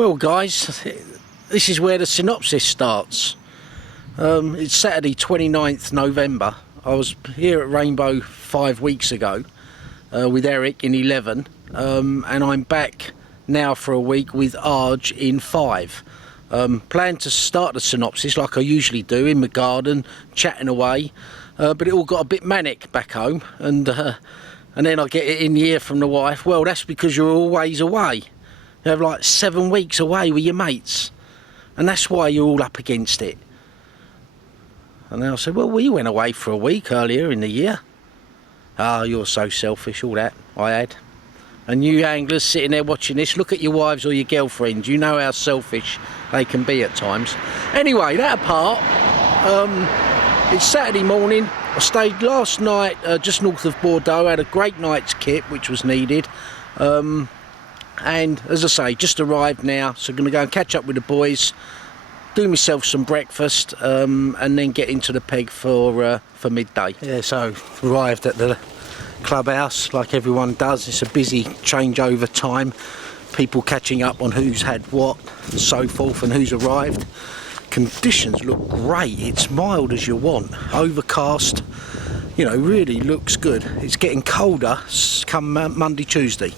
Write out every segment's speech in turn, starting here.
Well guys, this is where the synopsis starts. It's Saturday 29th November. I was here at Rainbow 5 weeks ago with Eric in 11 and I'm back now for a week with Arj in 5. Plan to start the synopsis like I usually do in the garden, chatting away, but it all got a bit manic back home, and then I get it in the ear from the wife, well that's because you're always away. You have like 7 weeks away with your mates, and that's why you're all up against it. And then I said, well, we went away for a week earlier in the year. Ah, you're so selfish, all that, I had. And you anglers sitting there watching this, look at your wives or your girlfriends, you know how selfish they can be at times. Anyway, that apart, it's Saturday morning. I stayed last night just north of Bordeaux, had a great night's kit, which was needed. And as I say, just arrived now, so I'm going to go and catch up with the boys, do myself some breakfast, and then get into the peg for midday. Yeah, so arrived at the clubhouse like everyone does. It's a busy changeover time, people catching up on who's had what and so forth and who's arrived. Conditions look great, it's mild as you want, overcast, you know, really looks good. It's getting colder come Monday, Tuesday.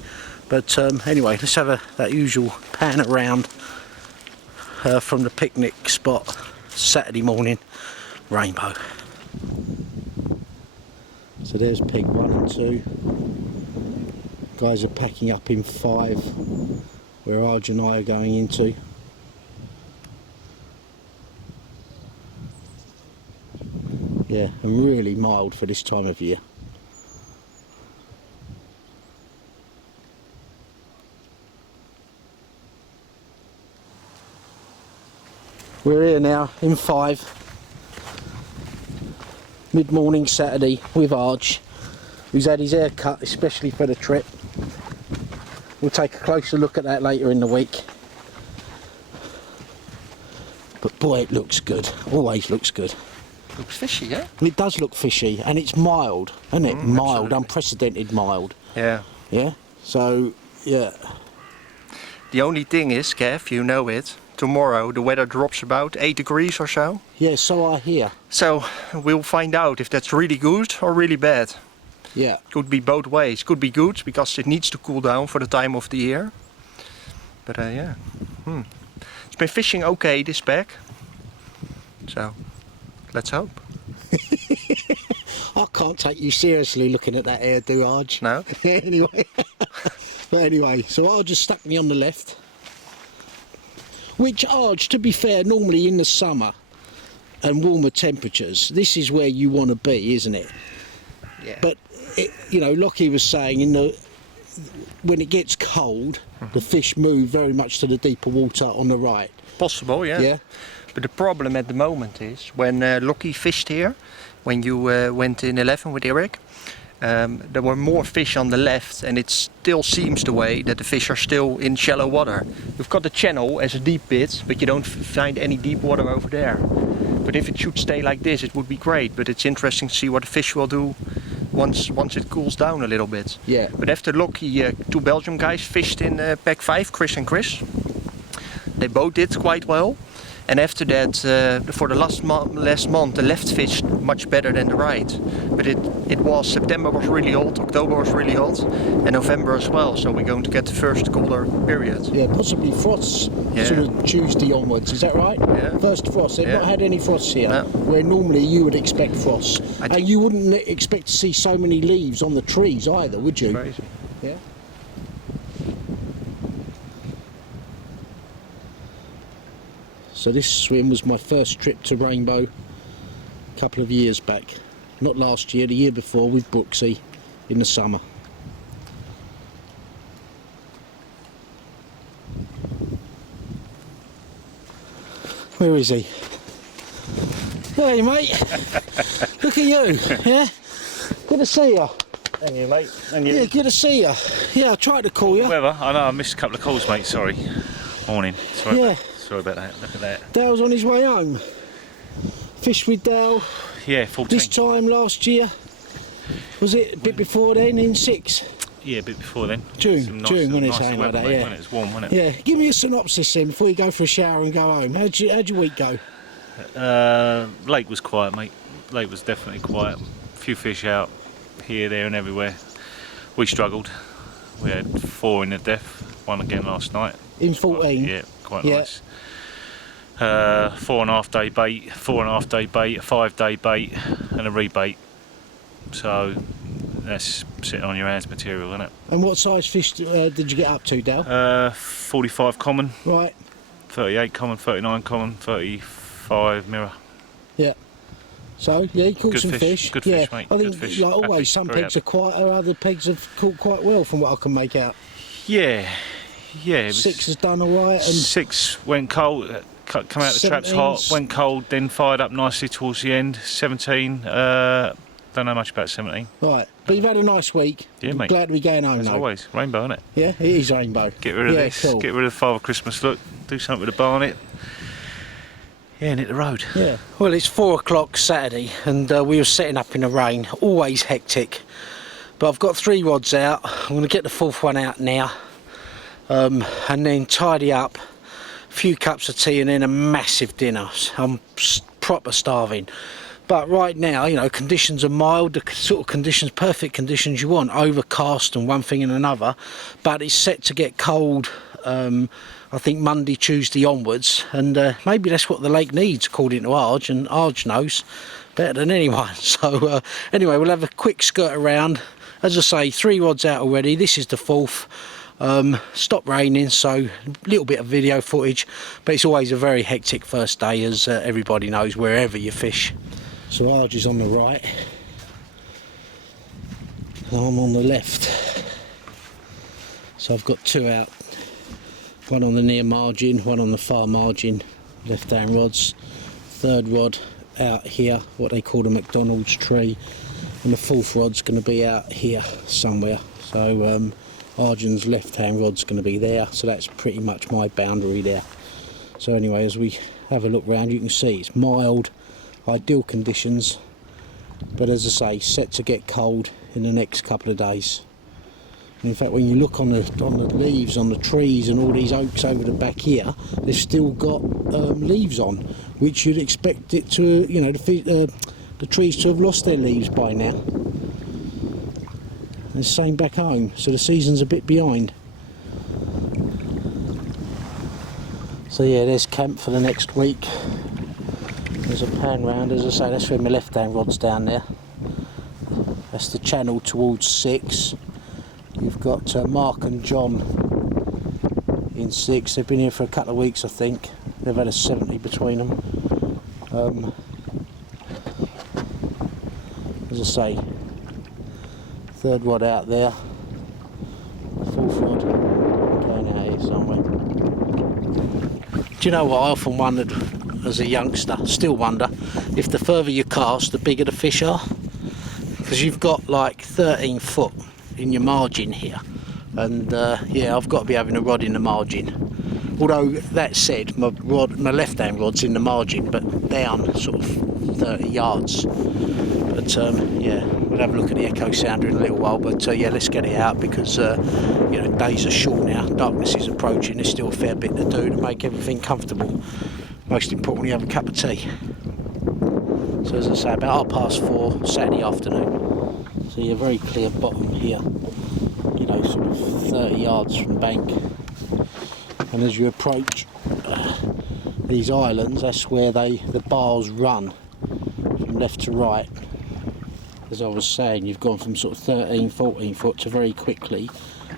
But anyway, let's have that usual pan around from the picnic spot, Saturday morning, Rainbow. So there's peg 1 and 2. Guys are packing up in 5, where Arj and I are going into. Yeah, and really mild for this time of year. We're here now in 5, mid-morning Saturday with Arj, who's had his hair cut especially for the trip. We'll take a closer look at that later in the week. But boy, it looks good, always looks good. Looks fishy, yeah? It does look fishy, and it's mild, isn't it? Mild, absolutely. Unprecedented mild. Yeah. Yeah? So, yeah. The only thing is, Kev, you know it, tomorrow the weather drops about 8 degrees or so. Yeah, so I hear. So we'll find out if that's really good or really bad. Yeah. Could be both ways. Could be good because it needs to cool down for the time of the year. But yeah. It's been fishing okay this pack. So let's hope. I can't take you seriously looking at that hairdo, Arj. No? Anyway. But anyway, so Arj just stuck me on the left. Which, Arj, to be fair, normally in the summer and warmer temperatures, this is where you want to be, isn't it? Yeah. But, you know, Lockie was saying, when it gets cold, the fish move very much to the deeper water on the right. Possible, yeah. Yeah. But the problem at the moment is, when Lockie fished here, when you went in 11 with Eric, there were more fish on the left, and it still seems the way that the fish are still in shallow water. You've got the channel as a deep bit, but you don't find any deep water over there. But if it should stay like this, it would be great. But it's interesting to see what the fish will do once it cools down a little bit. Yeah. But after Lockie, 2 Belgium guys fished in pack 5, Chris and Chris. They both did quite well. And after that, for the last month, the left fished much better than the right. But it was, September was really hot, October was really hot, and November as well. So we're going to get the first colder period. Yeah, possibly frosts Yeah. sort of Tuesday onwards, is that right? Yeah. First frost. They've Yeah. not had any frosts here, No. where normally you would expect frosts. And you wouldn't expect to see so many leaves on the trees either, would you? Crazy. Yeah. So this swim was my first trip to Rainbow a couple of years back. Not last year, the year before with Brooksy in the summer. Where is he? Hey mate, look at you, yeah? Good to see you. And you, mate. And you. Yeah, good to see you. Yeah, I tried to call you. Weather. I know I missed a couple of calls, mate. Sorry. Morning. Sorry. Yeah. Sorry about that. Look at that. Dale's on his way home. Fished with Dale. Yeah, 14. This time last year. Was it a bit before then, in 6? Yeah, a bit before then. June, Some nice, June when it's nicer saying like weather, that, mate, yeah. when it's warm, wasn't it? Yeah, give me a synopsis then before you go for a shower and go home. How'd your week go? Lake was quiet, mate. Lake was definitely quiet. A few fish out here, there, and everywhere. We struggled. We had 4 in the depth. One again last night. In 14? Yeah, quite nice. 4.5 day bait, 4.5 day bait, a 5 day bait, and a rebait. So that's sitting on your hands material, isn't it? And what size fish did you get up to, Dal? 45 common, Right. 38 common, 39 common, 35 mirror. Yeah. So, yeah, you caught Good some fish, good yeah, fish, mate, I think, good fish. like always, Happy, some very pegs happy. are quieter, other pegs have caught quite well from what I can make out. Yeah, it was 6 has done alright, and 6 went cold, come out the traps hot, 17's went cold, then fired up nicely towards the end. 17, don't know much about 17. right. But you've had a nice week. Yeah, I'm mate. glad to be going home As now. always, rainbow, innit? Yeah, it is rainbow. Get rid of yeah, this, Cool. get rid of the Father Christmas look, do something with the barnet. Yeah, and hit the road. Yeah. Well, it's 4 o'clock Saturday, and we were setting up in the rain. Always hectic. But I've got 3 rods out. I'm going to get the 4th one out now, and then tidy up. A few cups of tea, and then a massive dinner. I'm proper starving. But right now, you know, conditions are mild, the sort of conditions, perfect conditions you want. Overcast and one thing and another. But it's set to get cold. I think Monday, Tuesday onwards, and maybe that's what the lake needs, according to Arj, and Arj knows better than anyone. So anyway, we'll have a quick skirt around. As I say, 3 rods out already. This is the 4th. Stopped raining, so a little bit of video footage, but it's always a very hectic first day, as everybody knows, wherever you fish. So Arj is on the right, and I'm on the left. So I've got 2 out. One on the near margin, one on the far margin, left hand rods. 3rd rod out here, what they call the McDonald's tree, and the 4th rod's going to be out here somewhere. So Arjun's left hand rod's going to be there, so that's pretty much my boundary there. So anyway, as we have a look round, you can see it's mild, ideal conditions, but as I say, set to get cold in the next couple of days. In fact, when you look on the leaves on the trees and all these oaks over the back here, they've still got leaves on, which you'd expect it to, you know, the trees to have lost their leaves by now. And the same back home, so the season's a bit behind. So yeah, there's camp for the next week. There's a pan round, as I say, that's where my left-hand rod's down there. That's the channel towards 6. You've got Mark and John in 6. They've been here for a couple of weeks, I think. They've had a 70 between them. As I say, 3rd rod out there, 4th rod going out here somewhere. Do you know what I often wondered as a youngster, still wonder, if the further you cast, the bigger the fish are? Because you've got like 13 foot in your margin here, and yeah, I've got to be having a rod in the margin. Although that said, my left hand rod's in the margin, but down sort of 30 yards. But yeah, we'll have a look at the echo sounder in a little while. But yeah, let's get it out, because you know, days are short now, darkness is approaching. There's still a fair bit to do to make everything comfortable. Most importantly, have a cup of tea. So as I say, about 4:30 Saturday afternoon. So you're very clear bottom here, you know, sort of 30 yards from bank. And as you approach these islands, that's where the bars run from left to right. As I was saying, you've gone from sort of 13, 14 foot to very quickly,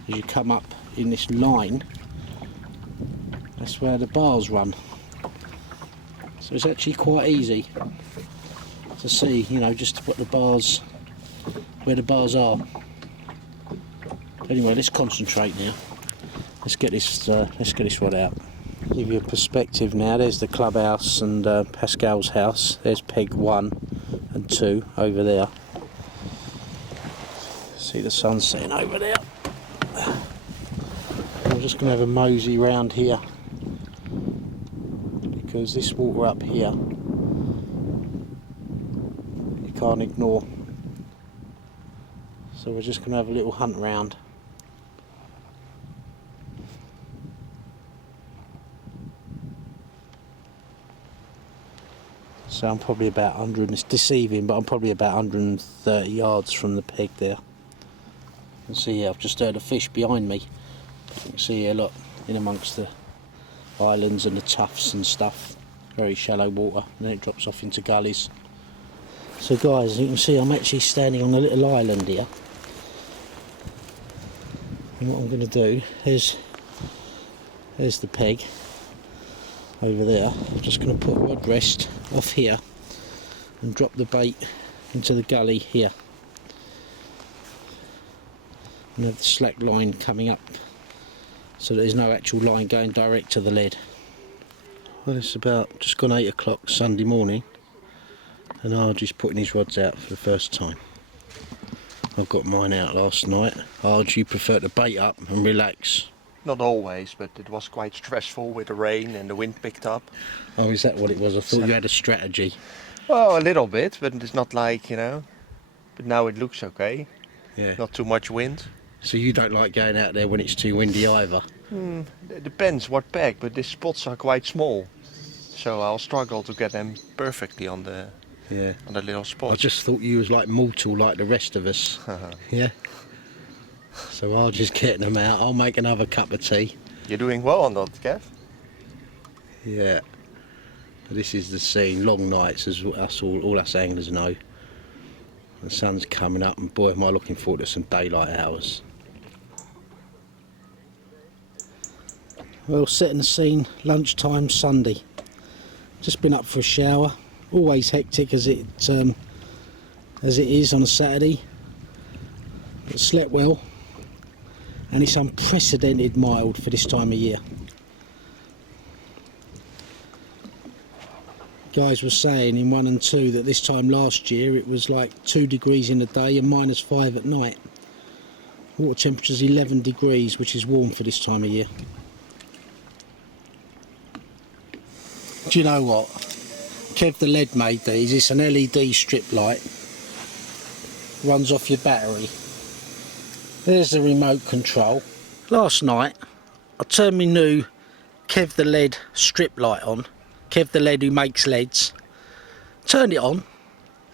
as you come up in this line, that's where the bars run. So it's actually quite easy to see, you know, just to put the bars where the bars are. Anyway, let's concentrate now. Let's get this rod out. Give you a perspective now. There's the clubhouse and Pascal's house. There's peg 1 and 2 over there. See the sun setting over there. I'm just going to have a mosey round here, because this water up here you can't ignore. So we're just going to have a little hunt round. So I'm probably about 100, it's deceiving, but I'm probably about 130 yards from the peg there. You can see here, I've just heard a fish behind me. You can see here, look, in amongst the islands and the tufts and stuff. Very shallow water, and then it drops off into gullies. So guys, as you can see, I'm actually standing on a little island here. And what I'm going to do is, there's the peg over there. I'm just going to put a rod rest off here and drop the bait into the gully here. And have the slack line coming up so that there's no actual line going direct to the lead. Well, it's about just gone 8 o'clock Sunday morning, and Arjie's putting his rods out for the first time. I've got mine out last night. Arjie, you prefer to bait up and relax? Not always, but it was quite stressful with the rain and the wind picked up. Oh, is that what it was? I thought you had a strategy. Well, a little bit, but it's not like, you know. But now it looks okay. Yeah. Not too much wind. So you don't like going out there when it's too windy either? It depends what peg, but these spots are quite small. So I'll struggle to get them perfectly on the little spot. I just thought you was like mortal like the rest of us. Yeah. So I'll just get them out. I'll make another cup of tea. You're doing well on that, Kev. Yeah. This is the scene. Long nights, as us all us anglers know. The sun's coming up, and boy, am I looking forward to some daylight hours. Well, setting the scene. Lunchtime Sunday. Just been up for a shower. Always hectic as it is on a Saturday. But slept well, and it's unprecedented mild for this time of year. Guys were saying in 1 and 2 that this time last year it was like 2 degrees in the day and -5 at night. Water temperature's 11 degrees, which is warm for this time of year. Do you know what? Kev the Lead made these. It's an LED strip light. Runs off your battery. There's the remote control. Last night I turned my new Kev the Lead strip light on. Kev the Lead who makes leads. Turned it on,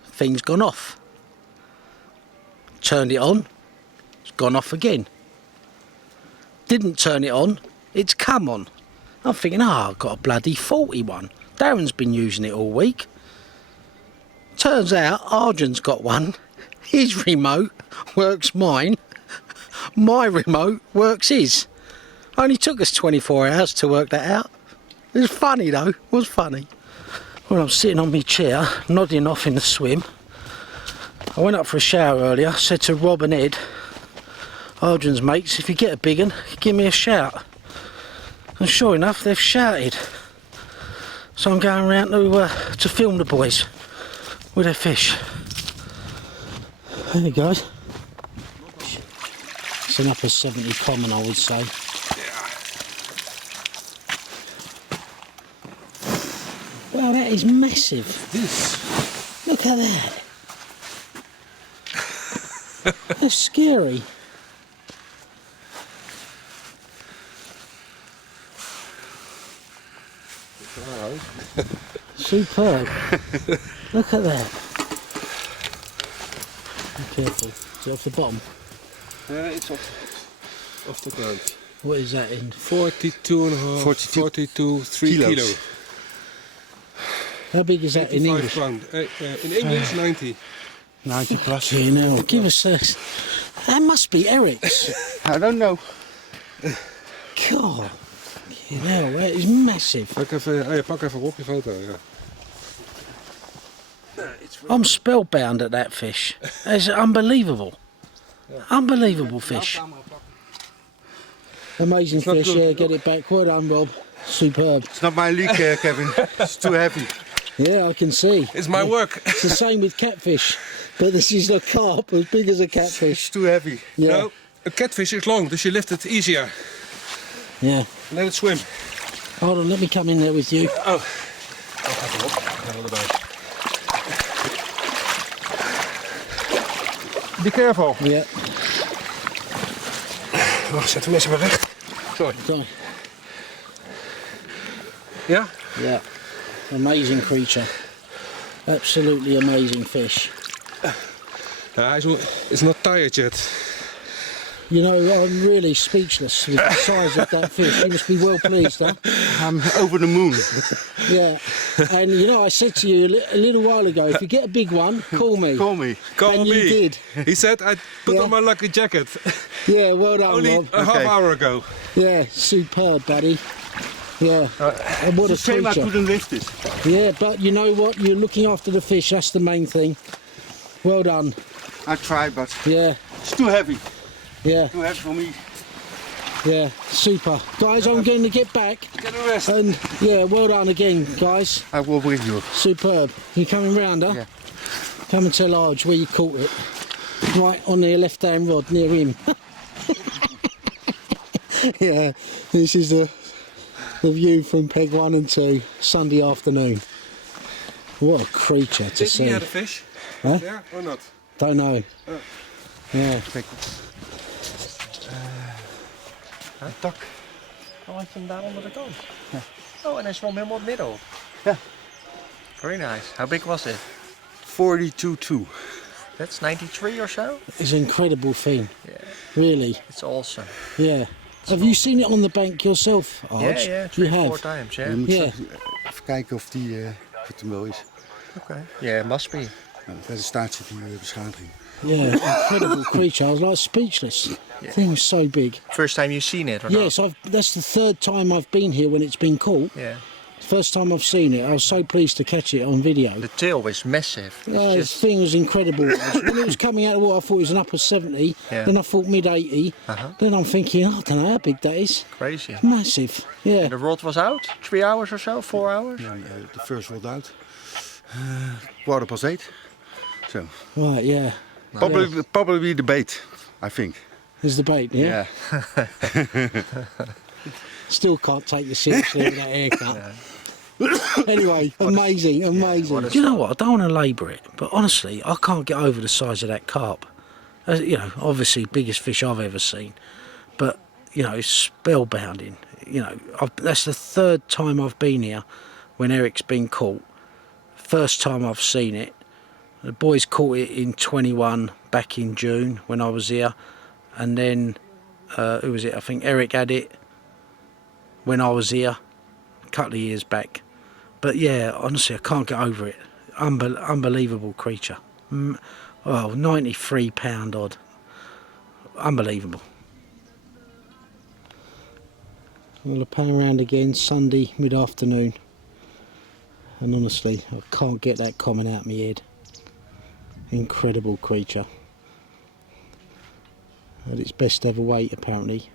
thing's gone off. Turned it on, it's gone off again. Didn't turn it on, it's come on. I'm thinking, I've got a bloody faulty one. Darren's been using it all week. Turns out Arjen's got one. His remote works mine. My remote works his. Only took us 24 hours to work that out. It was funny though, it was funny. Well, I'm sitting on my chair, nodding off in the swim. I went up for a shower earlier, said to Rob and Ed, Arjen's mates, if you get a big one, give me a shout. And sure enough, they've shouted. So I'm going round to film the boys with their fish. There you go. It's an upper 70 common, I would say. Wow, that is massive. Look at that. That's scary. Superb. Look at that. Be careful. Is it off the bottom? It's off the ground. What is that in? 42.5, 42, 3 kilos. How big is that in English? Pound. In English, 90. 90 plus. You know, give us a... That must be Eric's. I don't know. God. You know, that is massive. Pak even op je foto, ja. I'm spellbound at that fish. It's unbelievable. Unbelievable fish. Amazing fish, yeah, get it back. Well done, Rob. Superb. It's not my league, Kevin. It's too heavy. Yeah, I can see. It's my work. It's the same with catfish, but this is a carp as big as a catfish. It's too heavy. Yeah. No, a catfish is long, dus je lift it easier. Yeah. Let it swim. Hold on, let me come in there with you. Oh. Ga even op. Ga er erbij. Be careful. Yeah. Wacht, zet hem eens maar recht. Sorry. Sorry. Ja? Yeah. Amazing creature. Absolutely amazing fish. It's not tired yet. You know, I'm really speechless with the size of that fish. You must be well pleased, huh? I'm over the moon. Yeah. And you know, I said to you a little while ago, if you get a big one, call me. Call me. Call And me. you did. He said I put Yeah. on my lucky jacket Yeah, well done, only Rob. a half hour ago. Yeah, superb, buddy. Yeah. And what a Shame I creature. couldn't lift it. Yeah, but you know what? You're looking after the fish. That's the main thing. Well done. I tried, but Yeah, it's too heavy. yeah, Too heavy for me. yeah. Super. Guys, I'm going to get back. Get a rest. And yeah, well done again, guys. I will bring you. Superb. You coming round, huh? Yeah. Come and tell Arj where you caught it. Right on the left-hand rod near him. Yeah, this is the view from peg 1 and 2, Sunday afternoon. What a creature to Did see. he have a fish? Huh? Yeah or not? Don't know. Yeah. Een tak. Oh, had je hem daar onder de kant? Ja. Oh, en hij zwom helemaal op het midden op. Ja. Very nice. How big was it? 42.2. That's 93 or so? It's an incredible thing. Yeah. Really. It's awesome. Yeah. Have you seen it on the bank yourself, Arj? Yeah, yeah. You 3-4 have. times, yeah. Je moet Ja. even kijken of die of hem wel is. Okay. Yeah, it must be. Nou, verder staat zit die beschadiging. Yeah, incredible creature. I was like speechless. Yeah. Thing was so big. First time you've seen it or Yes, that's the third time I've been here when it's been caught. not? Yeah. First time I've seen it. I was so pleased to catch it on video. The tail is massive. It's Oh, this just, thing was incredible. When it was coming out of the water, I thought it was an upper 70. Yeah. Then I thought mid 80. Then I'm thinking, I don't know how big that is. crazy. Massive. Yeah. The rod was out? 3 hours or so? 4 hours? The first rolled out. 8:15. So Right. Yeah. probably the bait, I think. There's the bait. Yeah. Still can't take you seriously with that haircut. Anyway, amazing, amazing. Do you know what? I don't want to labour it, but honestly, I can't get over the size of that carp. You know, obviously, biggest fish I've ever seen, but you know, it's spellbinding. You know, that's the third time I've been here when Eric's been caught. First time I've seen it. The boys caught it in 21 back in June when I was here, and then who was it? I think Eric had it when I was here a couple of years back. But yeah, honestly, I can't get over it. Unbelievable creature. Well, 93 pound odd. Unbelievable. Well, I'll pan around again Sunday mid-afternoon, and honestly, I can't get that comment out of my head. Incredible creature. At its best ever weight, apparently.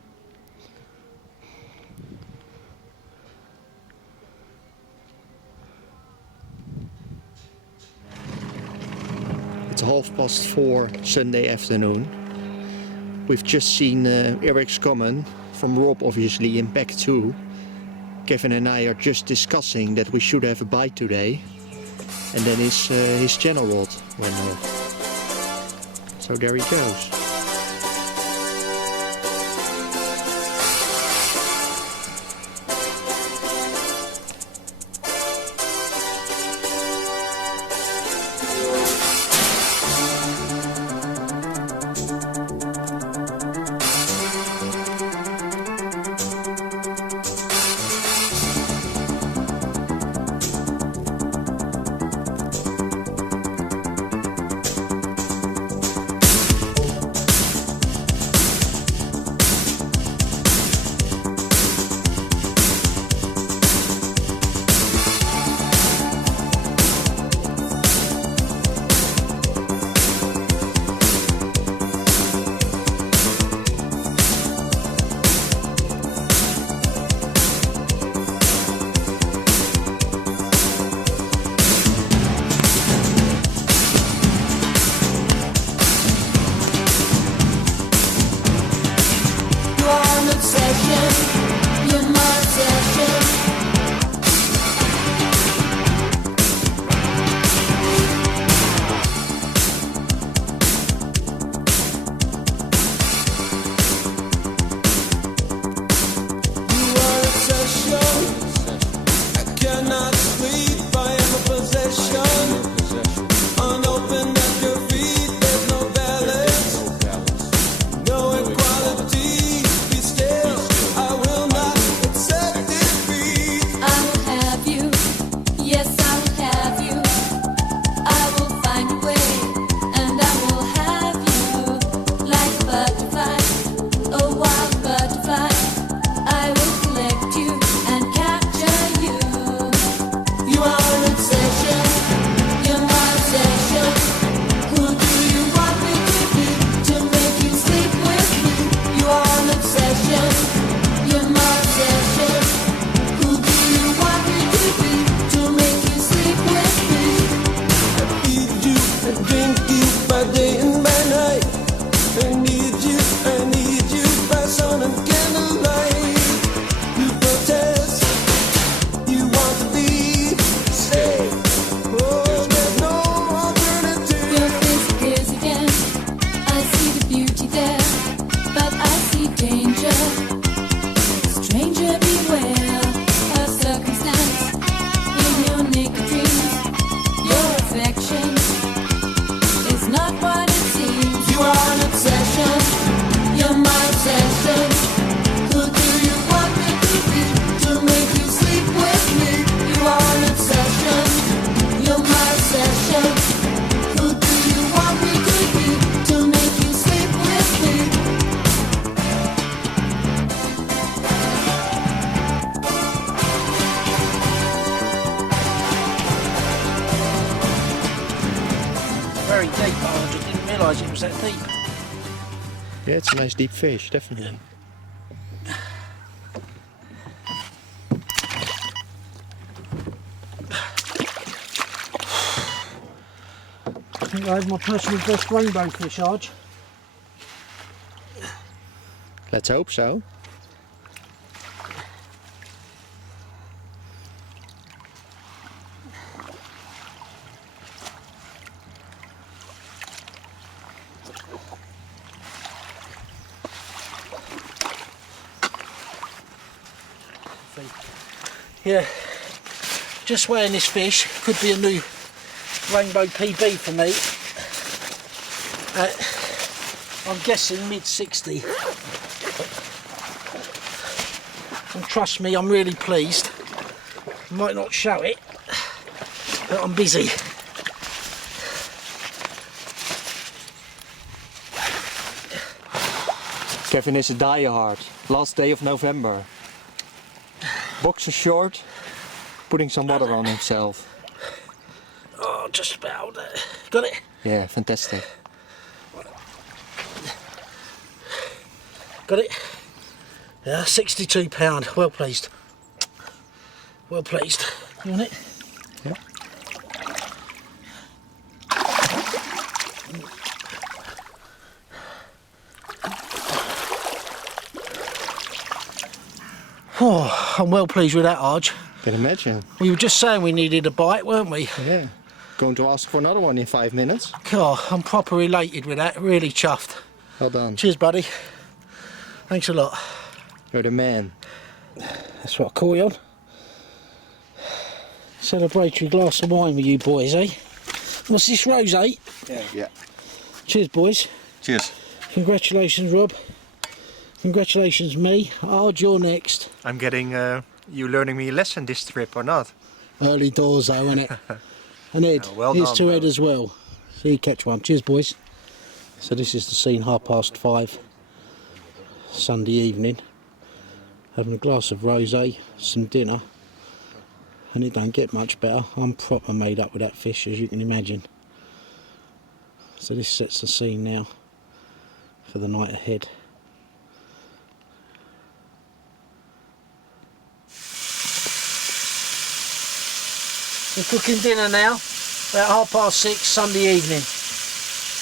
It's 4:30 Sunday afternoon. We've just seen Eric's comment from Rob, obviously, in pack 2. Kevin and I are just discussing that we should have a bite today. And then his channel rod went off. So there he goes. danger, stranger beware. A circumstance in your naked dreams. Your reflection is not what it seems. You are an obsession. You're my obsession. Who do you want me to be to make you sleep with me? You are an obsession. You're my obsession. Who do you want me to be to make you sleep with me? Very deep, I just didn't realise it was that deep. Yeah, it's a nice deep fish, definitely. I think I had my personal best rainbow fish, Arj. Let's hope so. Yeah, just weighing this fish could be a new rainbow PB for me. I'm guessing mid 60. And trust me, I'm really pleased. Might not show it, but I'm busy. Kevin is a diehard. Last day of November. Boxer short, putting some water on himself. Oh, just about. Got it? Yeah, fantastic. Got it? Yeah, £62. Well pleased. Well pleased. You want it? Yeah. Oh, I'm well pleased with that, Arj. Can imagine. We were just saying we needed a bite, weren't we? Yeah. Going to ask for another one in 5 minutes. God, I'm proper elated with that. Really chuffed. Well done. Cheers, buddy. Thanks a lot. You're the man. That's what I call you on. Celebratory glass of wine with you boys, eh? What's this, rosé? Yeah. Cheers, boys. Cheers. Congratulations, Rob. Congratulations, me. Arj, you're next. I'm getting you learning me a lesson this trip or not? Early doors, though, isn't it? And Ed, well here's done, to Ed bro. as well. See you catch one. Cheers, boys. So this is the scene, 5:30, Sunday evening. Having a glass of rosé, some dinner, and it don't get much better. I'm proper made up with that fish, as you can imagine. So this sets the scene now for the night ahead. We're cooking dinner now, about 6:30 Sunday evening.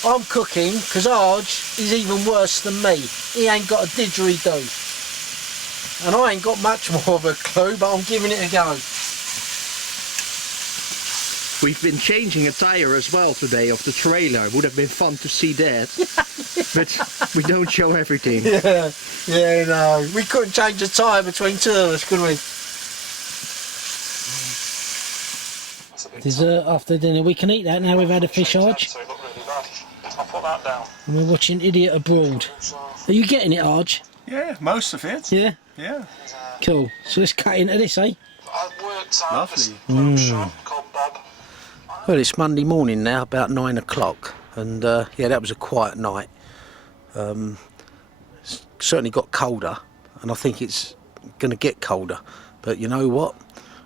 I'm cooking because Arj is even worse than me. He ain't got a didgeridoo. And I ain't got much more of a clue, but I'm giving it a go. We've been changing a tire as well today of the trailer. Would have been fun to see that. But we don't show everything. Yeah, no. We couldn't change the tyre between two of us, could we? Dessert after dinner. We can eat that now we've had a fish, Arj. I'll put that down. And we're watching Idiot Abroad. Are you getting it, Arj? Yeah, most of it. Yeah? Yeah. Cool. So let's cut into this, eh? I've worked out this Lovely. little shop called Bob. Well, it's Monday morning now, about 9 o'clock, and yeah, that was a quiet night. It's certainly got colder, and I think it's going to get colder. But you know what?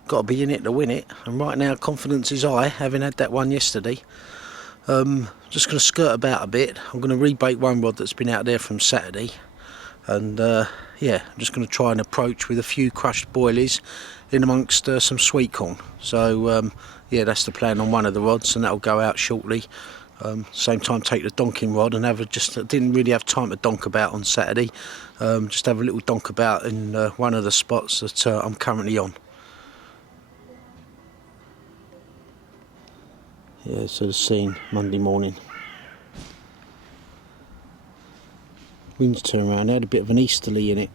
Got to be in it to win it, and right now confidence is high, having had that one yesterday. Just going to skirt about a bit. I'm going to rebait one rod that's been out there from Saturday, and yeah, I'm just going to try and approach with a few crushed boilies in amongst some sweet corn. So yeah, that's the plan on one of the rods, and that'll go out shortly. Same time, take the donking rod and have didn't really have time to donk about on Saturday. Just have a little donk about in one of the spots that I'm currently on. Yeah, so the scene Monday morning. Wind's turned around. They had a bit of an easterly in it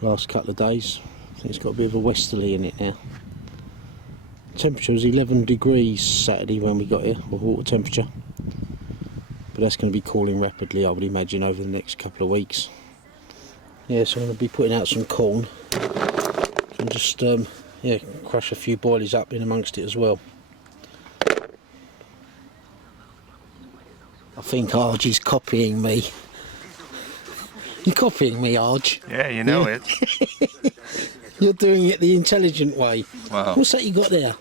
last couple of days. I think it's got a bit of a westerly in it now. Temperature was 11 degrees Saturday when we got here, or water temperature. But that's going to be cooling rapidly, I would imagine, over the next couple of weeks. Yeah, so I'm going to be putting out some corn and just yeah, crush a few boilies up in amongst it as well. I think Arj is copying me. You're copying me, Arj. Yeah, you know it. You're doing it the intelligent way. Wow. What's that you got there?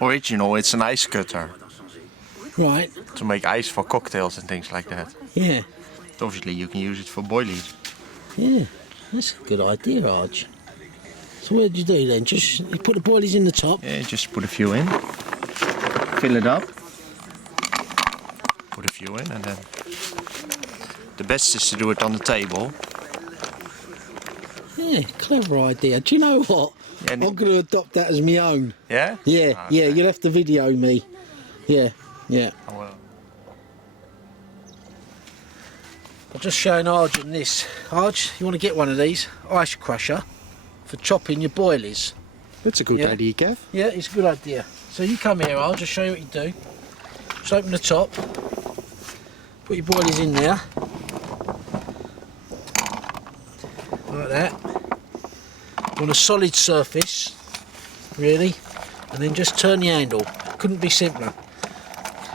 Original, it's an ice cutter Right, to make ice for cocktails and things like that. yeah. Obviously, you can use it for boilies. Yeah, that's a good idea, Arj. So what did you do then? Just you put the boilies in the top? Yeah, just put a few in, fill it up, put a few in, and then the best is to do it on the table. Yeah, clever idea. Do you know what? Yeah, I'm going to adopt that as my own. Yeah? Yeah, Ah, yeah, okay. you'll have to video me. Yeah, yeah. Oh, well. I'm just showing Arj this. Arj, you want to get one of these? Ice crusher for chopping your boilies. That's a good Yeah. idea, Kev. Yeah, it's a good idea. So you come here, I'll just show you what you do. Just open the top, put your boilies in there, like that, on a solid surface, really, and then just turn the handle. Couldn't be simpler.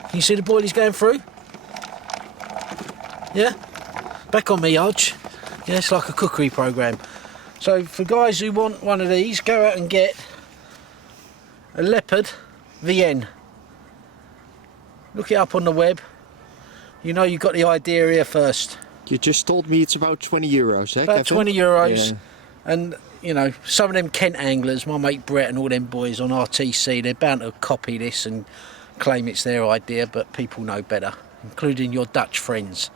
Can you see the boilies going through? Yeah? Back on me, Arj. Yeah, it's like a cookery programme. So for guys who want one of these, go out and get a Leopard VN. Look it up on the web. You know you got the idea here first. You just told me it's about 20 euros, eh? About Kevin? 20 euros. Yeah. And, you know, some of them Kent anglers, my mate Brett and all them boys on RTC, they're bound to copy this and claim it's their idea, but people know better, including your Dutch friends.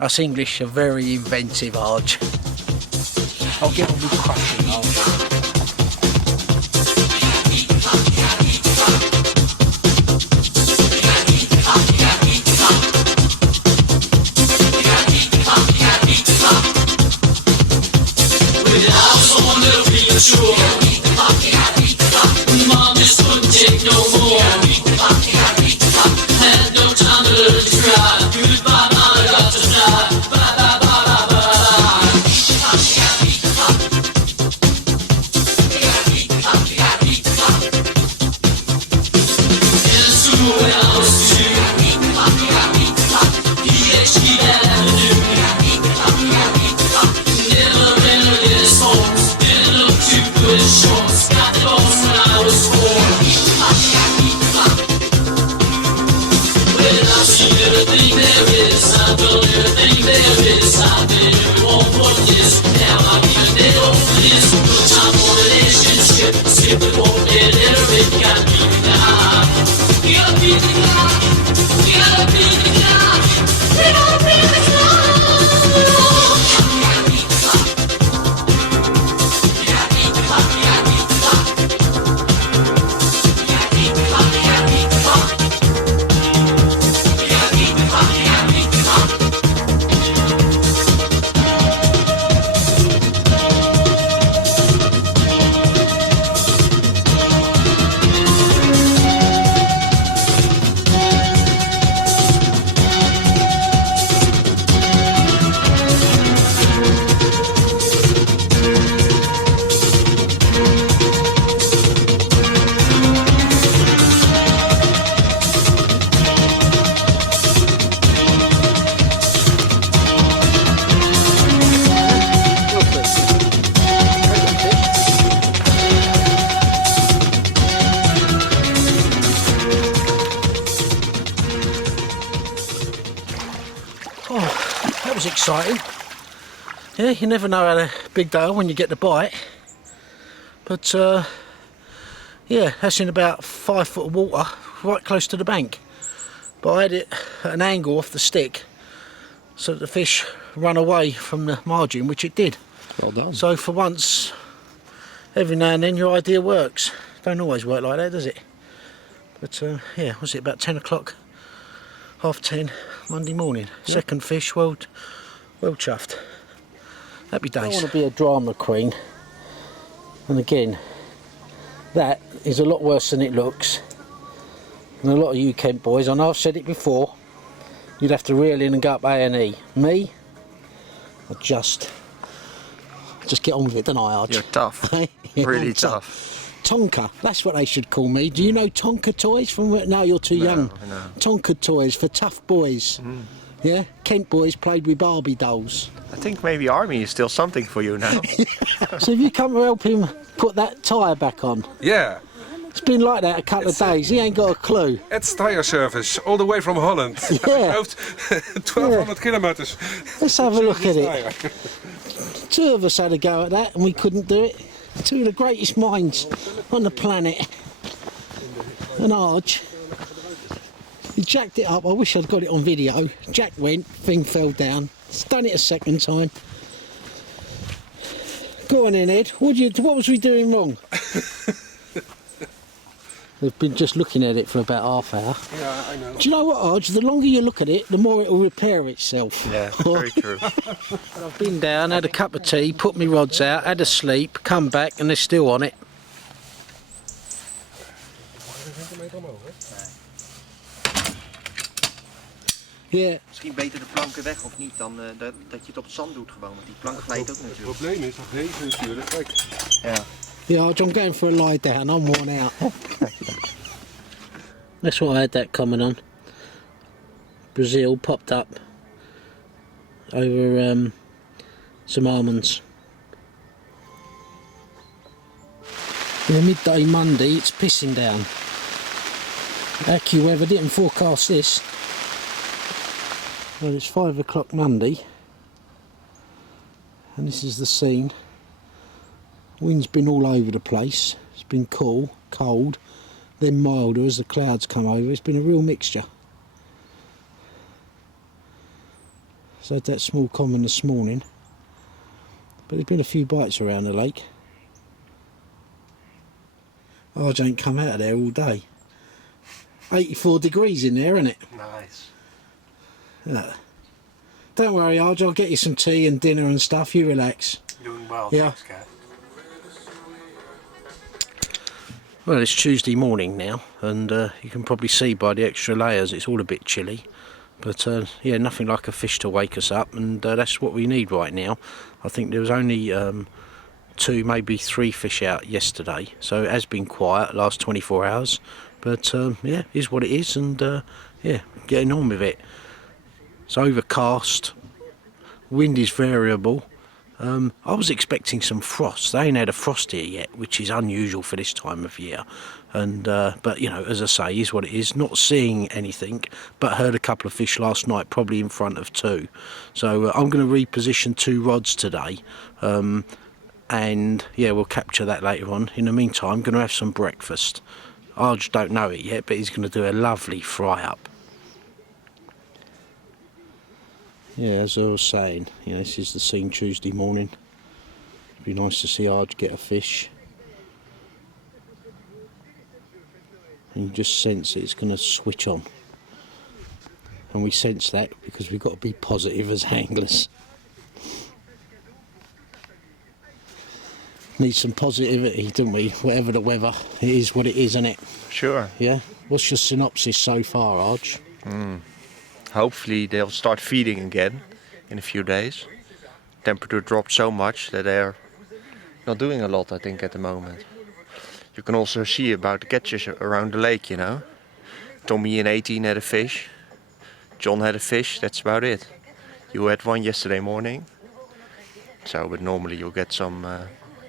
Us English are very inventive, Arj. I'll get on with crushing, Arj. That was exciting. Yeah, you never know how big they are when you get the bite. But yeah, that's in about 5 foot of water, right close to the bank. But I had it at an angle off the stick so that the fish run away from the margin, which it did. Well done. So for once, every now and then your idea works. Don't always work like that, does it? But yeah, was it about 10 o'clock, half 10, Monday morning? Yeah. Second fish, well, Well chuffed. Happy days. I want to be a drama queen. And again, that is a lot worse than it looks. And a lot of you Kent boys, I know I've said it before, you'd have to reel in and go up A&E. Me, I just get on with it, don't I, Arj? You're tough. Yeah, Really I'm tough. Tonka, that's what they should call me. Do you know Tonka toys from? No, you're too young. No. Tonka toys for tough boys. Yeah, Kent boys played with Barbie dolls. I think maybe army is still something for you now. So have you come to help him put that tyre back on? Yeah, It's been like that a couple of days. He ain't got a clue. it's tire service, all the way from Holland. Yeah. 1200 kilometers. Let's have a look at it. Tire. Two of us had a go at that and we couldn't do it. Two of the greatest minds on the planet. And Arj, he jacked it up. I wish I'd got it on video. Jack went, thing fell down. He's done it a second time. Go on then, Ed. What was we doing wrong? We've been just looking at it for about half hour. Yeah, I know. Do you know what, Arj? The longer you look at it, the more it will repair itself. Yeah, very true. I've been down, had a cup of tea, put my rods out, had a sleep, come back and they're still on it. Ja. Misschien beter de planken weg of niet dan dat je het op het zand doet gewoon, want die plank glijdt ook Het natuurlijk. probleem is dat deze natuurlijk. Kijk, Ja. Yeah, I'm going for a lie down, I'm worn out. That's what I had that comment on. Brazil popped up over some almonds. Yeah, midday Monday, it's pissing down. AccuWeather didn't forecast this. Well, it's 5 o'clock Monday, and this is the scene. Wind's been all over the place. It's been cool, cold, then milder as the clouds come over. It's been a real mixture. So I had that small common this morning, but there's been a few bites around the lake. Arj ain't come out of there all day. 84 degrees in there, isn't it? Nice. Yeah. Don't worry, Arj, I'll get you some tea and dinner and stuff. You relax. Doing well, Yeah. thanks, Gav. Well, it's Tuesday morning now, and you can probably see by the extra layers it's all a bit chilly. But yeah, nothing like a fish to wake us up, and that's what we need right now. I think there was only 2, maybe 3 fish out yesterday, so it has been quiet the last 24 hours. But yeah, it is what it is, and yeah, getting on with it. It's overcast, wind is variable. I was expecting some frost. They ain't had a frost here yet, which is unusual for this time of year. And but you know, as I say, is what it is. Not seeing anything, but heard a couple of fish last night, probably in front of 2. So I'm going to reposition 2 rods today, and yeah, we'll capture that later on. In the meantime, I'm going to have some breakfast. Arj don't know it yet, but he's going to do a lovely fry up. Yeah, as I was saying, you know, this is the scene Tuesday morning. It'd be nice to see Arj get a fish. And you just sense it's going to switch on. And we sense that because we've got to be positive as anglers. Need some positivity, don't we? Whatever the weather, it is what it is, isn't it? Sure. Yeah? What's your synopsis so far, Arj? Hopefully they'll start feeding again in a few days. Temperature dropped so much that they're not doing a lot, I think, at the moment. You can also see about the catches around the lake, you know. Tommy in 18 had a fish. John had a fish, that's about it. You had one yesterday morning. So, but normally you'll get some,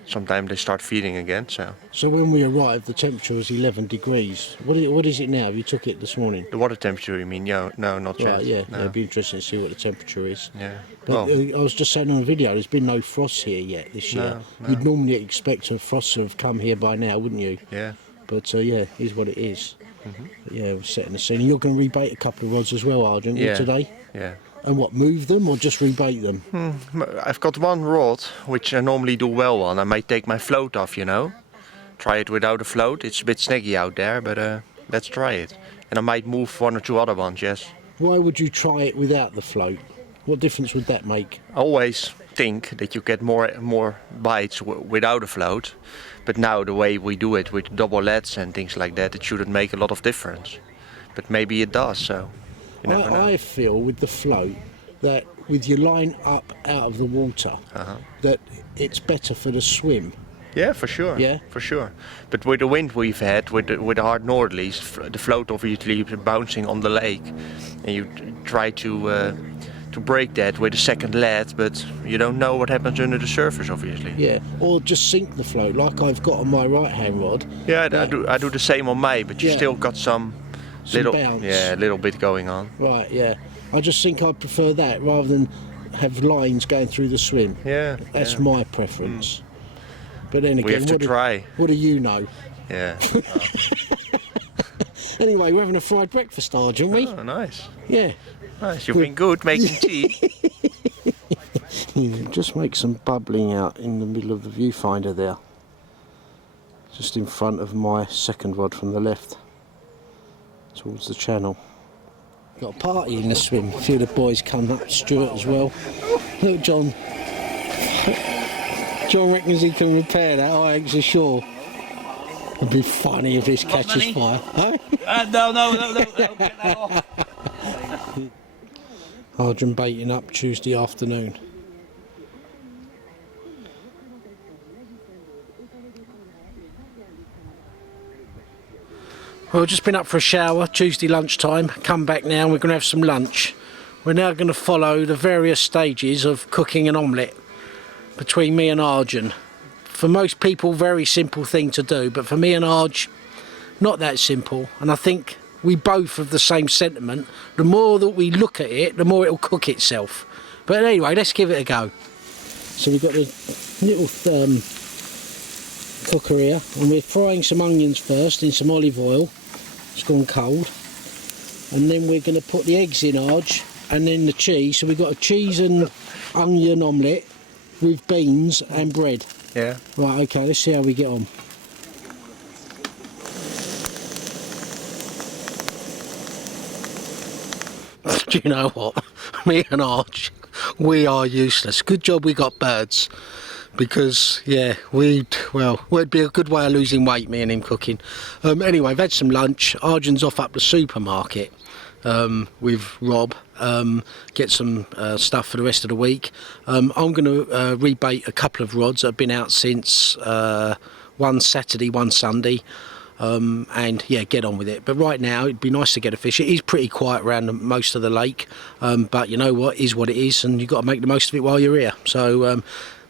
sometime they start feeding again, so. So when we arrived, the temperature was 11 degrees. What is it now? You took it this morning? The water temperature, you mean? No, not yet. Right, yeah, No. it'd be interesting to see what the temperature is. Yeah. But Well, I was just saying on the video, there's been no frost here yet this year. No. You'd normally expect a frost to have come here by now, wouldn't you? yeah. But yeah, here's what it is. But yeah, we're setting the scene. You're going to rebait a couple of rods as well, Arjun, Yeah. today? Yeah. And what, move them or just rebait them? I've got one rod which I normally do well on. I might take my float off, you know. Try it without a float. It's a bit snaggy out there, but let's try it. And I might move 1 or 2 other ones, yes. Why would you try it without the float? What difference would that make? I always think that you get more bites without a float, but now the way we do it with double leads and things like that, it shouldn't make a lot of difference. But maybe it does, so you never know. I feel with the float that with your line up out of the water, that it's better for the swim. Yeah, for sure. Yeah? For sure. But with the wind we've had, with the hard northerlies, the float obviously is bouncing on the lake, and you try to break that with a second lead, but you don't know what happens under the surface, obviously. Yeah, or just sink the float like I've got on my right hand rod. Yeah, I do the same on mine, but you Yeah. still got some little bounce. a little bit going on. Right, yeah. I just think I prefer that rather than have lines going through the swim. Yeah. That's yeah. my preference. But then again, We have to try. What do you know? Yeah. Anyway, we're having a fried breakfast, aren't we? Oh, nice. Yeah. Nice. You've been good making tea. Just make some bubbling out in the middle of the viewfinder there. Just in front of my second rod from the left. Towards the channel. Got a party in the swim. A few of the boys come up, Stuart as well. Look, John. John reckons he can repair that, I ain't so sure. It'd be funny if this catches fire. Huh? No, get that off. Arjun baiting up Tuesday afternoon. Well, I've just been up for a shower, Tuesday lunchtime, come back now and we're going to have some lunch. We're now going to follow the various stages of cooking an omelette between me and Arjun. For most people, very simple thing to do, but for me and Arj, not that simple. And I think we both have the same sentiment. The more that we look at it, the more it'll cook itself. But anyway, let's give it a go. So we've got the little cooker here, and we're frying some onions first in some olive oil. It's gone cold. And then we're going to put the eggs in, Arj, and then the cheese. So we've got a cheese and onion omelette with beans and bread. Yeah. Right, okay, let's see how we get on. Do you know what? Me and Arch, we are useless. Good job we got birds. Because, yeah, it'd be a good way of losing weight, me and him cooking. Anyway, I've had some lunch. Arjun's off up the supermarket with Rob. Get some stuff for the rest of the week. I'm going to rebait a couple of rods that have been out since one Saturday, one Sunday. And yeah, get on with it. But right now, it'd be nice to get a fish. It is pretty quiet around most of the lake. But you know what, is what it is, and you've got to make the most of it while you're here. So,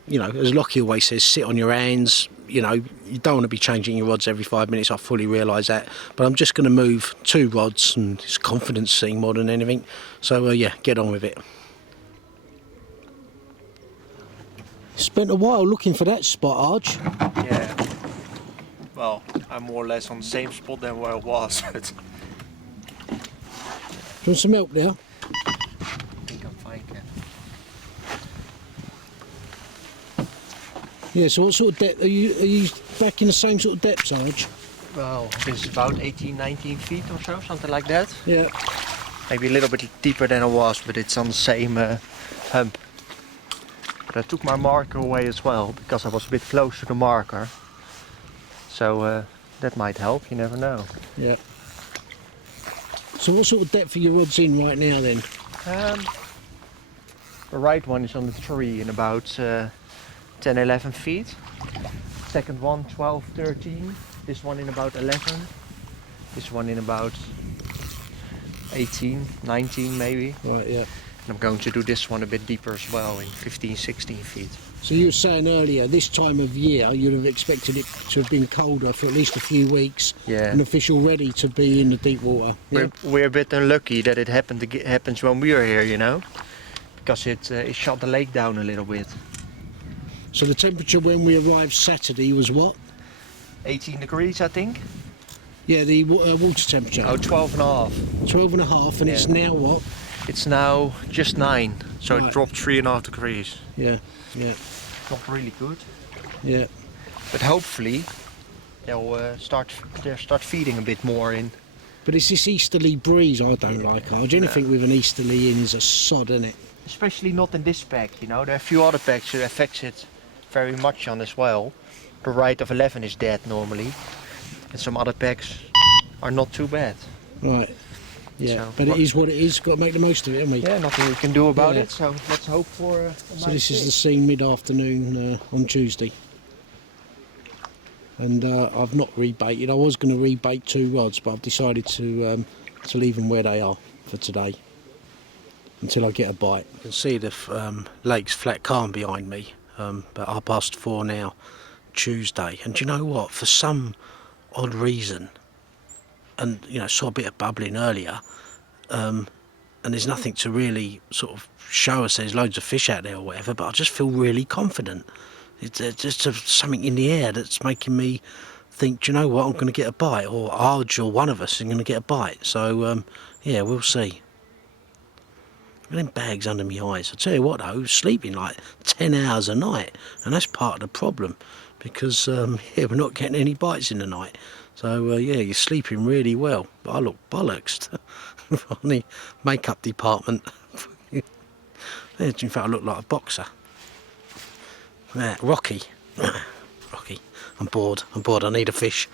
you know, as Lockie always says, sit on your hands. You know, you don't want to be changing your rods every 5 minutes. I fully realise that. But I'm just going to move 2 rods, and it's a confidence thing more than anything. So, yeah, get on with it. Spent a while looking for that spot, Arj. Yeah. Well, I'm more or less on the same spot than where I was, but Do you want some help there? I think I'm fine. Yeah, so what sort of depth? Are you back in the same sort of depth, Arj? Well, it's about 18, 19 feet or so, something like that. Yeah. Maybe a little bit deeper than I was, but it's on the same hump. But I took my marker away as well, because I was a bit close to the marker. So that might help, you never know. Yeah. So what sort of depth are your rods in right now then? The right one is on the tree in about 10, 11 feet. Second one 12, 13. This one in about 11. This one in about 18, 19 maybe. Right, yeah. And I'm going to do this one a bit deeper as well in 15, 16 feet. So you were saying earlier, this time of year, you'd have expected it to have been colder for at least a few weeks. Yeah. And the fish already to be in the deep water. Yeah. We're a bit unlucky that it happens when we are here, you know, because it shut the lake down a little bit. So the temperature when we arrived Saturday was what? 18 degrees, I think. Yeah, the water temperature. Oh, 12 and a half. 12 and a half, and Yeah. it's now what? It's now just 9, so Right. it dropped 3.5 degrees. Yeah, yeah, Not really good, yeah. but hopefully they'll start feeding a bit more in. But it's this easterly breeze I don't like, Arj. Anything with an easterly in is a sod, isn't it? especially not in this pack, you know. There are a few other packs that affects it very much on as well. The right of 11 is dead normally, and some other packs are not too bad. Right. Yeah, So, but it is what it is. Got to make the most of it, haven't we? Yeah, nothing we can do about Yeah. it, so let's hope for a So nice this is day. the scene mid-afternoon on Tuesday. And I've not rebaited. I was going to rebait 2 rods, but I've decided to leave them where they are for today until I get a bite. You can see the lake's flat calm behind me, but 4:30 now, Tuesday. And do you know what? For some odd reason, and you know, saw a bit of bubbling earlier, and there's nothing to really sort of show us there's loads of fish out there or whatever, but I just feel really confident. It's just something in the air that's making me think, do you know what, I'm going to get a bite, or Arj or one of us is going to get a bite. So yeah, we'll see. Got them bags under my eyes. I tell you what though, sleeping like 10 hours a night, and that's part of the problem, because yeah, we're not getting any bites in the night. So yeah, you're sleeping really well, but I look bollocks on the makeup department. In fact, I look like a boxer. Yeah, Rocky. Rocky. I'm bored. I need a fish.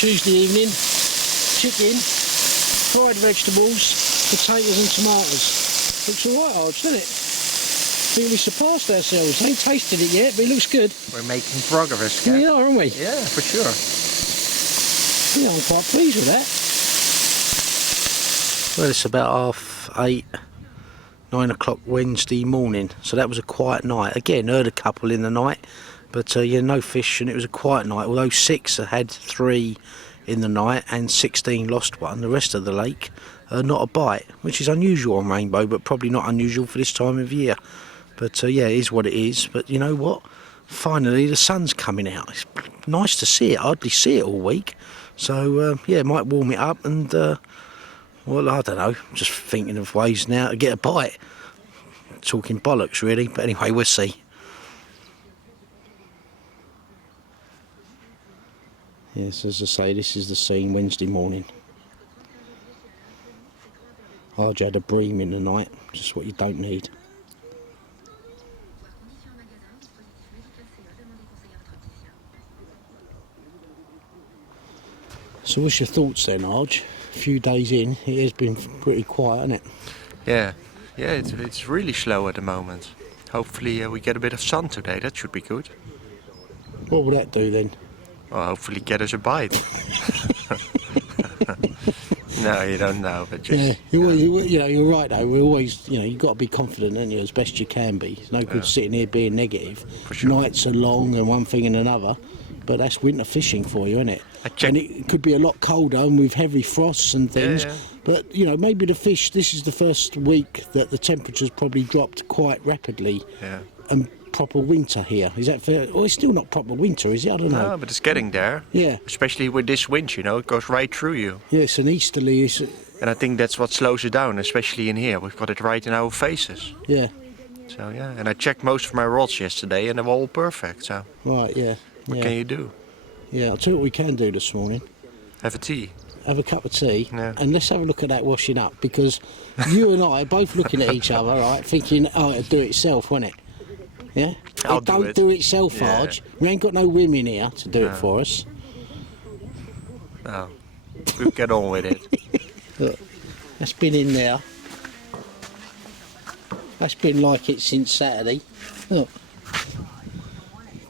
Tuesday evening, chicken, fried vegetables, potatoes and tomatoes. Looks alright, Arj, doesn't it? I think we surpassed ourselves. Ain't tasted it yet, but it looks good. We're making progress, Ken. We are, aren't we? Yeah, for sure. Yeah, I'm quite pleased with that. Well, it's about 8:30, 9 o'clock Wednesday morning, so that was a quiet night. Again, heard a couple in the night, but yeah, no fish, and it was a quiet night, although 6 had 3 in the night and 16 lost one. The rest of the lake, not a bite, which is unusual on Rainbow, but probably not unusual for this time of year. But yeah, it is what it is. But you know what? Finally, the sun's coming out. It's nice to see it. I hardly see it all week. So yeah, might warm it up and, well, I don't know, just thinking of ways now to get a bite. Talking bollocks really, but anyway, we'll see. Yes, as I say, this is the scene Wednesday morning. Arj had a bream in the night, just what you don't need. So what's your thoughts then, Arj? A few days in, it has been pretty quiet, hasn't it? Yeah, it's really slow at the moment. Hopefully we get a bit of sun today, that should be good. What will that do then? Well, hopefully get us a bite. No, you don't know, but just... Yeah, you know, you're right though, we're always, you know, you've got to be confident, haven't you, as best you can be. It's no good sitting here being negative. For sure. Nights are long and one thing and another, but that's winter fishing for you, isn't it? And it could be a lot colder and with heavy frosts and things, Yeah. but you know, maybe the fish, this is the first week that the temperature's probably dropped quite rapidly. Yeah. And proper winter here, is that fair? Well, it's still not proper winter, is it? I don't know. No, but it's getting there. Yeah. Especially with this wind, you know, it goes right through you. Yeah, it's an easterly, And I think that's what slows it down, especially in here. We've got it right in our faces. yeah, So yeah, and I checked most of my rods yesterday and they were all perfect, so right, yeah. what Yeah. can you do? Yeah, I'll tell you what we can do this morning. Have a tea. Have a cup of tea, Yeah. and let's have a look at that washing up, because you and I are both looking at each other, right, thinking, oh, it'll do itself, won't it? Yeah? I'll It do don't it. do itself, Yeah. Arj. We ain't got no women here to do it for us. No, we'll get on with it. Look, that's been in there. That's been like it since Saturday. Look.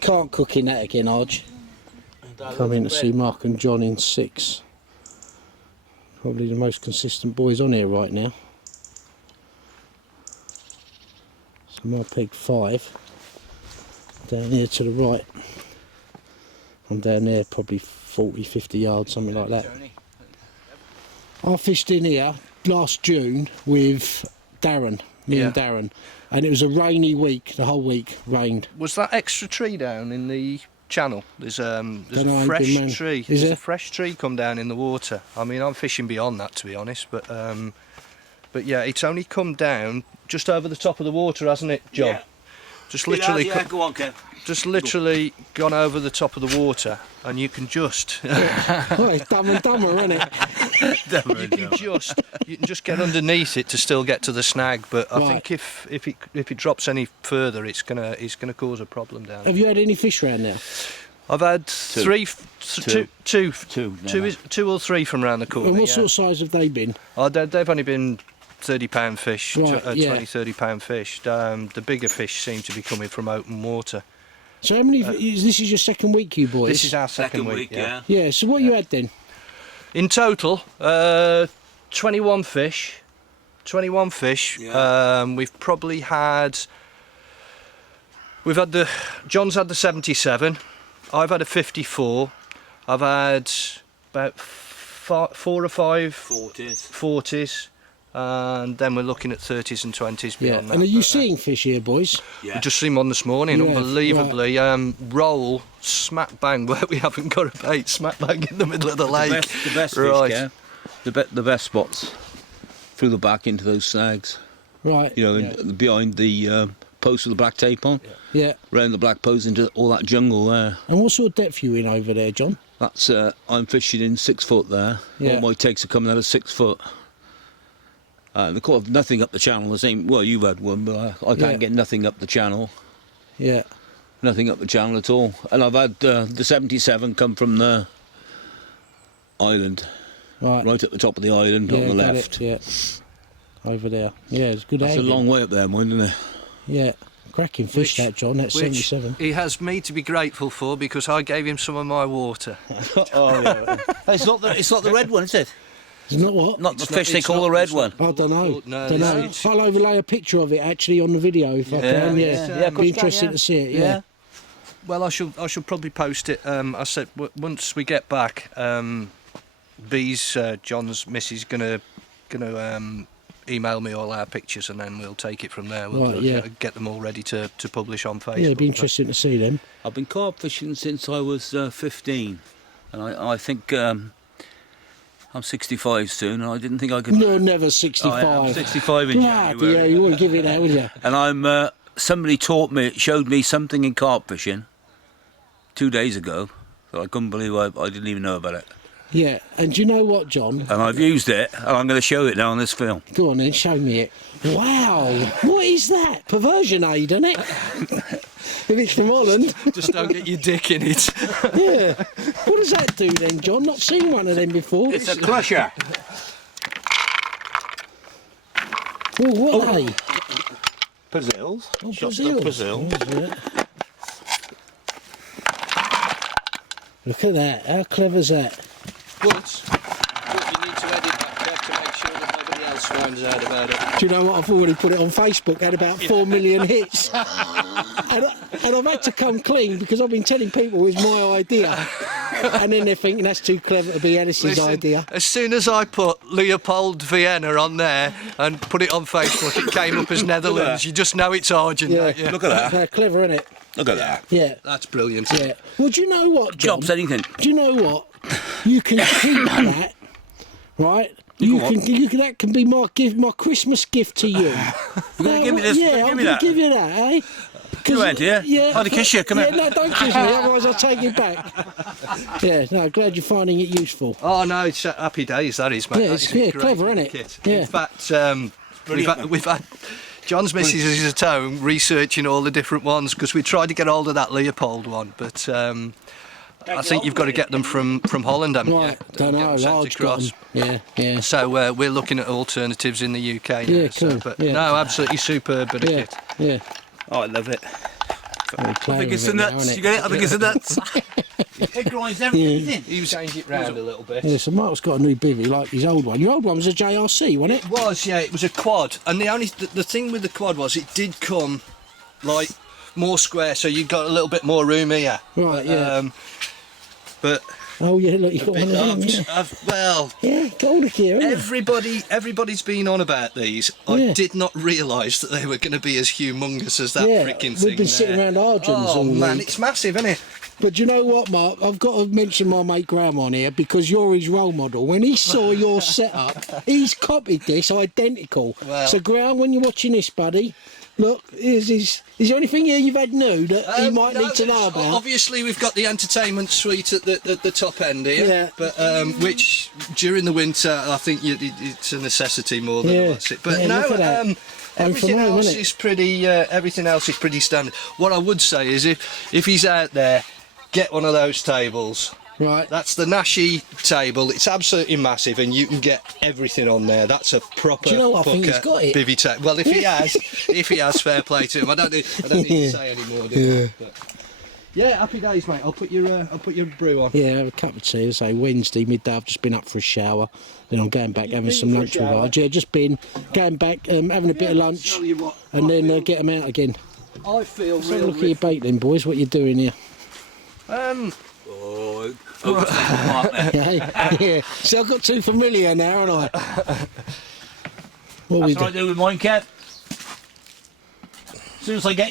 Can't cook in that again, Arj. Come in to see Mark and John in 6. Probably the most consistent boys on here right now. So my peg 5. Down here to the right. I'm down there probably 40, 50 yards, something like that. I fished in here last June with Darren, me and Darren, and it was a rainy week, the whole week rained. Was that extra tree down in the channel? There's Dunno, a ain't been fresh round. tree. Is There's there? a fresh tree come down in the water. I mean, I'm fishing beyond that, to be honest, but yeah, it's only come down just over the top of the water, hasn't it, John? Yeah. Just literally, go on, Kev. just literally gone over the top of the water, and you can just. Well, it's dumb and dumber, isn't it? you can just get underneath it to still get to the snag. But I Right. think if it drops any further, it's gonna cause a problem down there. Have you had any fish around there? I've had two or three from around the corner. And what yeah. sort of size have they been? Oh, they've only been 30-pound fish, Right, yeah. 30-pound fish. The bigger fish seem to be coming from open water. So how many? This is your second week, you boys? This is our second week, yeah. Yeah. So what you had then? In total, 21 fish. 21 fish. We've probably had. John's had the 77. I've had a 54. I've had about 4 or 5 40s. And then we're looking at 30s and 20s Yeah. beyond that. And are you but, seeing fish here, boys? we just seen one this morning, Yeah, unbelievably. Roll, smack bang, where we haven't got a bait, smack bang in the middle of the lake. The best Right. fish, yeah. The best spots through the back into those snags. Right. You know, behind the post with the black tape on. Yeah. Round the black post into all that jungle there. And what sort of depth are you in over there, John? That's I'm fishing in 6 foot there. Yeah. All my takes are coming out of 6 foot. Of course, nothing up the channel. The same. Well, you've had one, but I can't get nothing up the channel. Yeah. Nothing up the channel at all. And I've had the 77 come from the island, right at the top of the island on the got left. it, yeah. Over there. Yeah, it's good. That's a angling. long way up there, mine, isn't it? Yeah. Cracking fish, that John. That's Which 77. he has me to be grateful for because I gave him some of my water. Oh yeah. It's not the red one, is it? It's not what? Not the It's fish not- they it's call not- the red it's not- one. I don't know. No, don't know. it's- I'll overlay a picture of it actually on the video if I can. Yeah. of course Be you can, interested yeah. to see it. Yeah. Well, I shall probably post it. I said once we get back, B's John's missus gonna email me all our pictures and then we'll take it from there. We'll Right, yeah. get them all ready to publish on Facebook. Yeah, it'd be interesting to see them. I've been carp fishing since I was 15, and I think I'm 65 soon, and I didn't think I could. You're never 65. I am 65 in Bloody January. yeah, you wouldn't give it that, would you? And I'm somebody showed me something in carp fishing 2 days ago that I couldn't believe I didn't even know about it. Yeah, and do you know what, John? And I've used it, and I'm going to show it now on this film. Go on then, show me it. Wow, what is that? Perversion aid, isn't it? If it's from Holland. Just don't get your dick in it. Yeah. What does that do then, John? Not seen one of them before. It's a crusher. Oh, what are they? Brazils. Oh, Shots Brazil. of Brazil. Look at that. How clever's that? But you need to edit that Kev, to make sure that nobody else finds out about it. Do you know what? I've already put it on Facebook. Had about 4 million hits. And I've had to come clean because I've been telling people it's my idea. And then they're thinking that's too clever to be Ellis's Listen, idea. as soon as I put Leopold Vienna on there and put it on Facebook, it came up as Netherlands. You just know it's Arjun, Yeah. don't you? Look at that. They're clever, isn't it? Look at that. Yeah. That's brilliant. Yeah. Well, do you know what, John? Chops anything. Do you know what? You can keep that, right? You can can. That can be my gift, my Christmas gift to you. You're going to give me this? Yeah, Give I'm me going that. to give you that, eh? You went here? Yeah. I'd kiss you, come yeah, here. no, don't kiss me, otherwise I'll take it back. Yeah, no, glad you're finding it useful. Oh no, it's happy days. That is, mate. Yeah, That it's- is a yeah, great clever, innit? kit. Yeah. In fact, we've had John's missus is at home researching all the different ones because we tried to get hold of that Leopold one, but I think you've got to get them from Holland, haven't you? Right, don't Get know, them sent large got across. 'em. Yeah. So we're looking at alternatives in the UK now. Yeah, so, cool, but yeah. no, absolutely superb bit of Yeah, kit. yeah. Oh, I love it. I I think it's the nuts. You get it? I think it's the nuts. It grinds everything. He was changing it round a little bit. Yeah, so Mark's got a new bivvy like his old one. Your old one was a JRC, wasn't it? It was, yeah, it was a quad, and the thing with the quad was it did come like more square, so you got a little bit more room here. Right, yeah. But Oh yeah, look, you got one of them. Yeah, well, yeah, got all the gear, innit? everybody's been on about these. Yeah. I did not realise that they were going to be as humongous as that Yeah, freaking we've thing. been sitting there. around Arjun's Oh all man, week. it's massive, isn't it? But do you know what, Mark? I've got to mention my mate Graham on here because you're his role model. When he saw your setup, he's copied this identical. Well- So Graham, when you're watching this, buddy, Look, is there anything here you've had new that you might No, need to know about? Obviously, we've got the entertainment suite at the top end here, Yeah. but which during the winter I think it's a necessity more than Yeah. what's it. But Yeah, no, look at that. everything from home, else isn't it? is pretty. Everything else is pretty standard. What I would say is if he's out there, get one of those tables. Right. That's the Nashi table. It's absolutely massive, and you can get everything on there. That's a proper. Do you know what? I think he's got it. Bivvy table. Well, if he has, fair play to him. I don't need to say any more. Do I? But, yeah, happy days, mate. I'll put your brew on. Yeah, have a cup of tea. I say Wednesday midday. I've just been up for a shower. Then I'm going back having some lunch with Arj. Yeah, just been going back, having a bit of lunch, and then get them out again. I feel So look at your bait then, boys. What you doing here? Yeah. See, I've got too familiar now, haven't I? What we That's what I do with mine, Kev. As soon as I get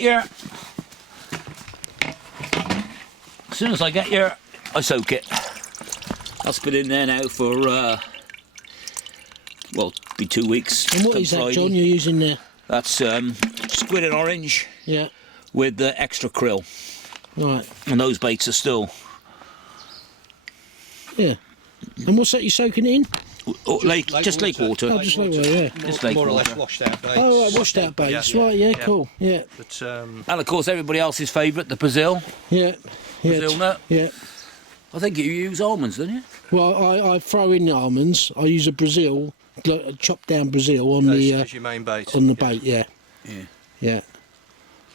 here, I soak it. That's been in there now for, well, be 2 weeks. And what come is that, Friday. John, you're using there? That's squid and orange Yeah. with extra krill. Right. And those baits are still... Yeah. And what's that you're soaking it in? lake water. Oh, just lake water, yeah. Just lake More or water. less washed out baits. Oh, right, washed out baits. Right, yeah, cool. Yeah. But And of course, everybody else's favourite, the Brazil. Yeah. Yeah. Brazil nut. Yeah. I think you use almonds, don't you? Well, I throw in the almonds. I use a Brazil, chopped down Brazil on as your main bait. on the bait. Yeah. Yeah. Yeah.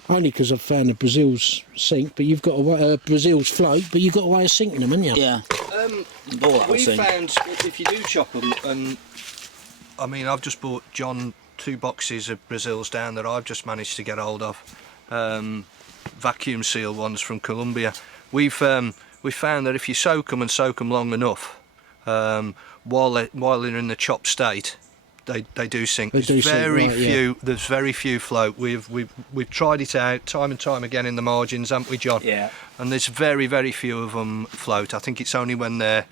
Only because I've found the Brazils sink, but you've got a way, Brazils float, but you've got a way of sinking them, haven't you? Yeah. We found if you do chop them, and I mean, I've just bought John 2 boxes of Brazils down that I've just managed to get hold of, vacuum seal ones from Colombia. We found that if you soak them long enough, while they're in the chopped state, they do sink. There's very few float. We've tried it out time and time again in the margins, haven't we, John? Yeah. And there's very few of them float. I think it's only when they're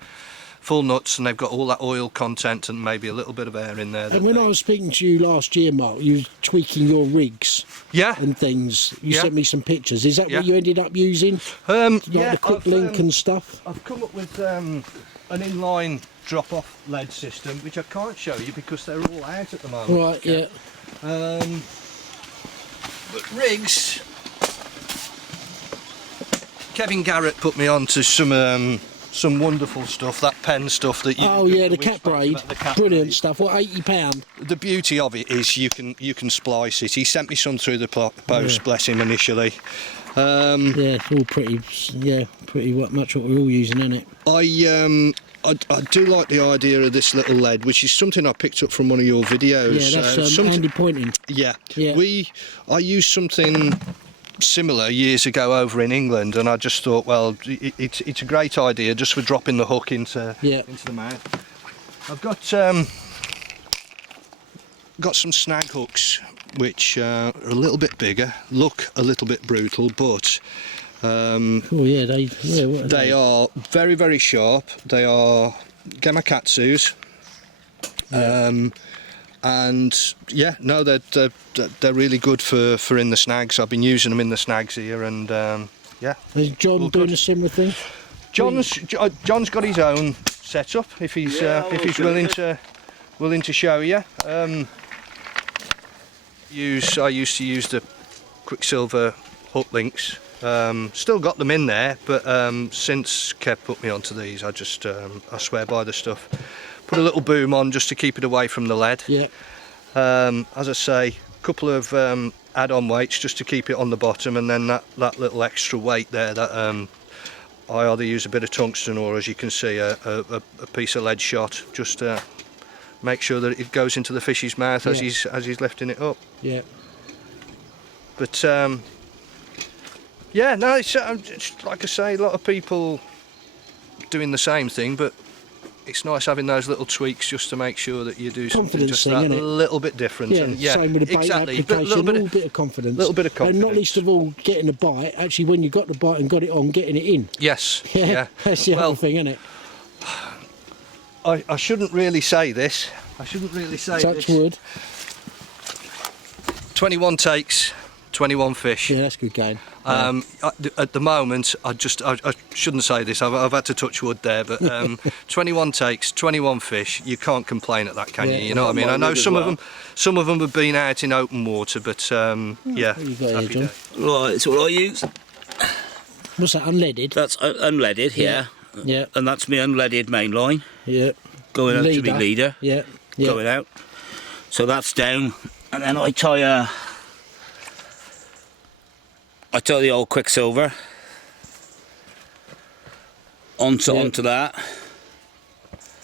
full nuts and they've got all that oil content and maybe a little bit of air in there. And when I was speaking to you last year, Mark, you were tweaking your rigs and things. You sent me some pictures. Is that what you ended up using? Like the quick link and stuff? I've come up with an inline drop-off lead system, which I can't show you because they're all out at the moment. Right, yeah. But rigs, Kevin Garrett put me on to some wonderful stuff, that pen stuff that you... Oh yeah, the cat braid. Brilliant stuff. What, £80? The beauty of it is you can splice it. He sent me some through the post, bless him, initially. Yeah, it's all pretty much what we're all using, isn't it? I do like the idea of this little lead, which is something I picked up from one of your videos. Yeah, that's Andy pointing. Yeah. I used something similar years ago over in England, and I just thought, well, it's a great idea just for dropping the hook into the mouth. I've got some snag hooks which are a little bit bigger, look a little bit brutal, but they are very sharp. They are Gamakatsus. And yeah, no, they're really good for in the snags. I've been using them in the snags here, and yeah. Is John doing a similar thing? John's got his own setup. If he's willing to show you. I used to use the Quicksilver hook links. Still got them in there, but since Kev put me onto these, I just I swear by the stuff. Put a little boom on just to keep it away from the lead. Yeah. As I say, a couple of add-on weights just to keep it on the bottom, and then that little extra weight there that I either use a bit of tungsten or, as you can see, a piece of lead shot, just to make sure that it goes into the fish's mouth as he's lifting it up. Yeah. But yeah, no, it's like I say, a lot of people doing the same thing, but it's nice having those little tweaks just to make sure that you do something just that little bit different. Yeah, and same with the bait application, a little bit of confidence. Little bit of confidence. And not least of all, getting a bite, actually when you got the bite and got it on, getting it in. Yes. Yeah. That's the other thing, isn't it? I shouldn't really say this. Touch wood. 21 takes, 21 fish. Yeah, that's good going. At the moment, I shouldn't say this. I've had to touch wood there, but 21 takes, 21 fish. You can't complain at that, can you? You know what I mean? I know some of them have been out in open water, but yeah. What you got here, John? Right, it's what I use. What's that? Unleaded. That's unleaded, yeah. Yeah. And that's my unleaded main line. Yeah. Going out to be leader. Yeah. Yeah. Going out. So that's down, and then I tie the old Quicksilver onto that.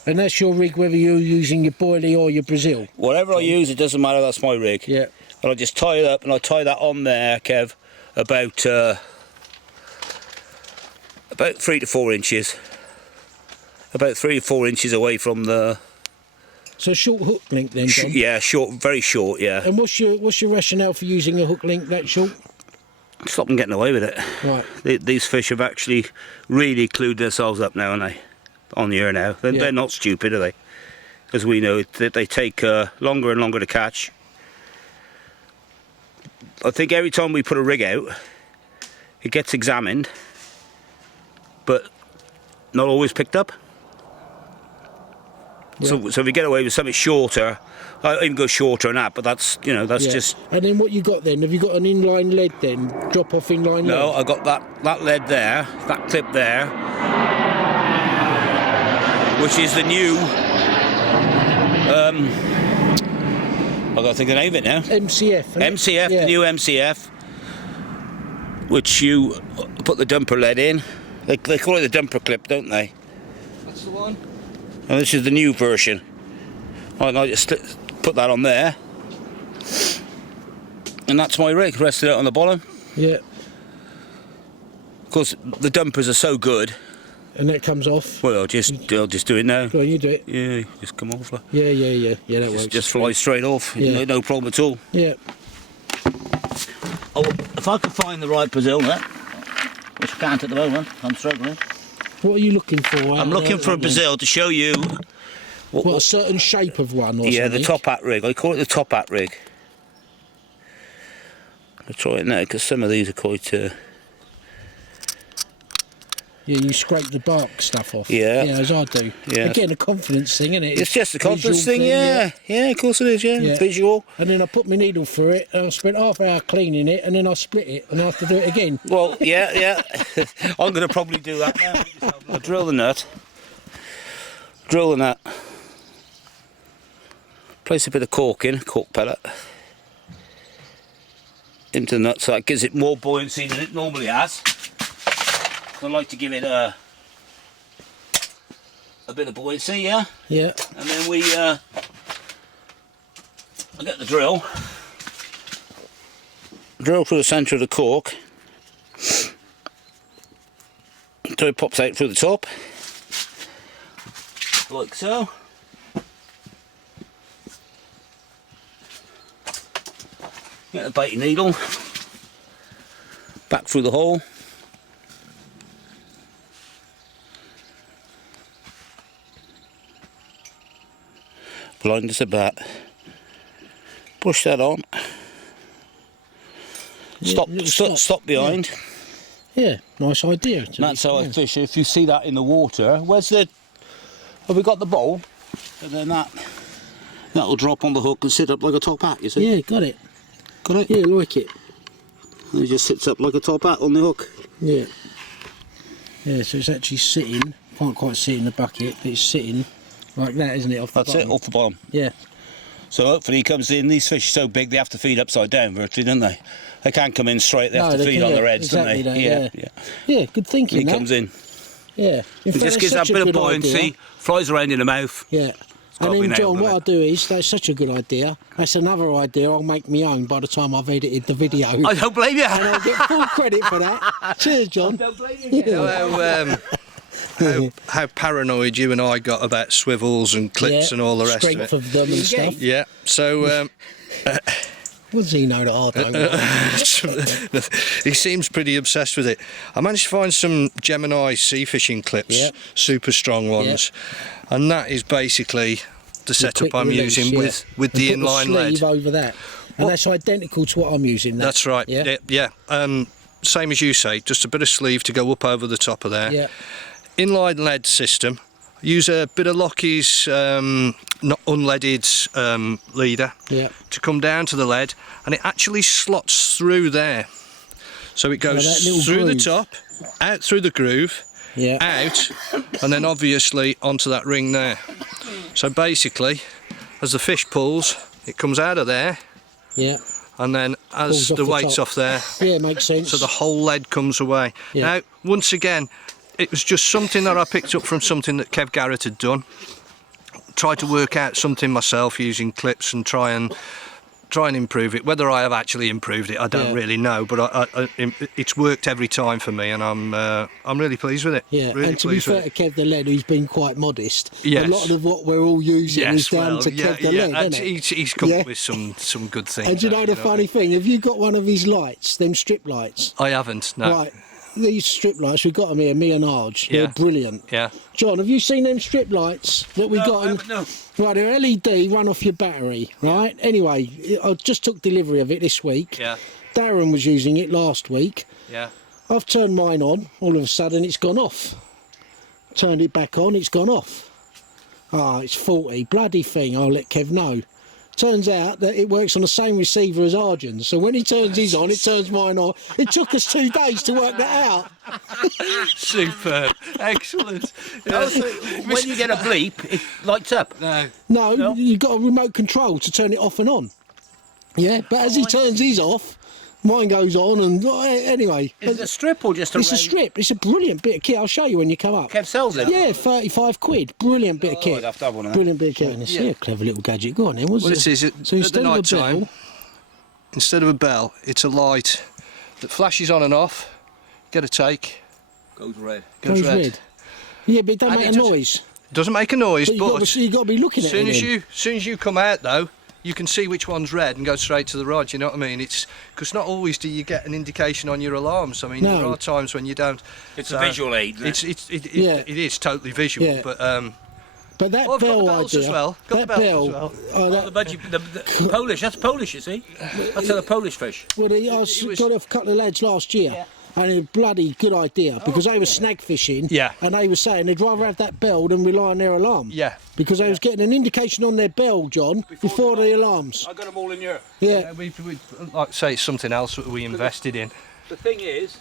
And that's your rig, whether you're using your boilie or your Brazil. Whatever I use, it doesn't matter. That's my rig. Yeah. And I just tie it up, and I tie that on there, Kev, about 3 to 4 inches. About 3 to 4 inches away from the. So short hook link then, John? Yeah, short, very short. Yeah. And what's your rationale for using a hook link that short? Stop them getting away with it. Right. These fish have actually really clued themselves up now, aren't they? On the air now. They're not stupid, are they? As we know, they take longer and longer to catch. I think every time we put a rig out, it gets examined, but not always picked up. Yeah. So if we get away with something shorter, I even go shorter than that, but that's just. And then what you got then? Have you got an inline lead then? Drop off inline lead? No, I got that lead there, that clip there, which is the new. I got to think of the name of it now. MCF. MCF, the new MCF, which you put the dumper lead in. They call it the dumper clip, don't they? That's the one. And this is the new version. I just put that on there, and that's my rig. Rested out on the bottom. Yeah. Of course, the dumpers are so good. And that comes off. Well, I'll just do it now. Go on, you do it. Yeah, just come off. Yeah, that works. Just fly straight off. Yeah. No problem at all. Yeah. Oh, if I could find the right Brazil there, which I can't at the moment, I'm struggling. What are you looking for? I'm looking for a Brazil to show you. What a certain shape of one or yeah, something? the top hat rig. I call it the top hat rig. I'll try it now because some of these are quite. Yeah, you scrape the bark stuff off. Yeah. Yeah, as I do. Yeah. Again, a confidence thing, isn't it? It's just a confidence Visual thing, yeah. Yeah, of course it is, yeah. Visual. And then I put my needle through it, and I spent half an hour cleaning it, and then I split it, and I have to do it again. Well, yeah. I'm going to probably do that now. I'll drill the nut. Place a bit of cork pellet, into the nut so that gives it more buoyancy than it normally has. I like to give it a bit of buoyancy, yeah? Yeah. And then I get the drill through the centre of the cork, so it pops out through the top, like so. Get the baiting needle back through the hole. Blind as a bat. Push that on. Stop behind. Yeah, nice idea. And that's how I fish. If you see that in the water, have we got the bowl? And then that'll drop on the hook and sit up like a top hat, you see? Yeah, got it. Got it? Yeah, like it. And it just sits up like a top hat on the hook. Yeah. Yeah, so it's actually sitting, can't quite see it in the bucket, but it's sitting like that, isn't it, off the bottom? That's it, off the bottom. Yeah. So hopefully he comes in. These fish are so big they have to feed upside down virtually, don't they? They can't come in straight, they have to feed on their heads, exactly don't they? That, yeah, good thinking. He comes in. Yeah. He just gives that bit of buoyancy, flies around in the mouth. Yeah. And then, John, what I'll do is, that's such a good idea. That's another idea I'll make my own by the time I've edited the video. I don't blame you. And I'll get full credit for that. Cheers, John. I don't blame you. How paranoid you and I got about swivels and clips and all the rest of it. Strength of them and stuff. Yeah, so... what does he know that I don't? He seems pretty obsessed with it. I managed to find some Gemini sea fishing clips, super strong ones, and that is basically the setup I'm using with the inline lead. Sleeve over that. And that's identical to what I'm using. That's right. Yeah. Yeah. Same as you say, just a bit of sleeve to go up over the top of there. Yeah. Inline lead system. Use a bit of Lockheed's not unleaded leader Yeah. to come down to the lead, and it actually slots through there. So it goes that little through the groove. top, out through the groove, Yeah. out, and then obviously onto that ring there. So basically, as the fish pulls, it comes out of there, Yeah. and then as Pulls off the the weight's top. off there, Yeah, makes sense. so the whole lead comes away. Yeah. Now, once again, it was just something that I picked up from something that Kev Garrett had done. Tried to work out something myself using clips and try and improve it. Whether I have actually improved it, I don't really know, but it's worked every time for me, and I'm really pleased with it. Yeah, really and to be pleased fair with to it. Kev the Lead, who's been quite modest, Yes. a lot of what we're all using is down to Kev the Lead, and isn't it? he's come Yeah. up with some good things. And do you know the funny thing? Have you got one of his lights, them strip lights? I haven't. No. Right, these strip lights, we've got them here, me and Arj, Yeah. they're brilliant. Yeah. John, have you seen them strip lights that we got? No. Right, they're LED, run off your battery, right? Anyway, I just took delivery of it this week. Yeah. Darren was using it last week. Yeah. I've turned mine on, all of a sudden it's gone off. Turned it back on, it's gone off. Ah, it's faulty, bloody thing, I'll let Kev know. Turns out that it works on the same receiver as Arjen's, so when he turns his on, it turns mine on. It took us 2 days to work that out. Superb. Excellent. When you get a bleep, it lights up. No, you've got a remote control to turn it off and on. Yeah, but as he turns his off, mine goes on, and anyway. Is it a strip or just a It's a strip. It's a brilliant bit of kit. I'll show you when you come up. Kev sells it? Yeah, 35 quid. Brilliant bit of kit. I'd have to have one of them. Brilliant bit of kit. And it's a clever little gadget. Go on then. What's Well, it? it is. So At instead the of a night time, bell, instead of a bell, it's a light that flashes on and off. Get a take. Goes red. Goes red. Yeah, but it don't And make it a does- noise. Doesn't make a noise, But you've got to be looking at it. then. soon as you come out though, you can see which one's red and go straight to the rod. You know what I mean? It's because not always do you get an indication on your alarms. I mean, No. there are times when you don't. It's So a visual aid. Isn't it? It is totally visual, Yeah. but But that Oh, I've got bell the bells idea. as well. Got the that bells bell. as well. Oh, that, the Polish, that's Polish, you see. That's a Polish fish. well, got a couple of lads last year. And a bloody good idea because they were snag fishing. Yeah. And they were saying they'd rather have that bell than rely on their alarm. Yeah. Because they was getting an indication on their bell, John, before the alarms. I got them all in Europe. Yeah. we like say it's something else that we invested in. The thing is,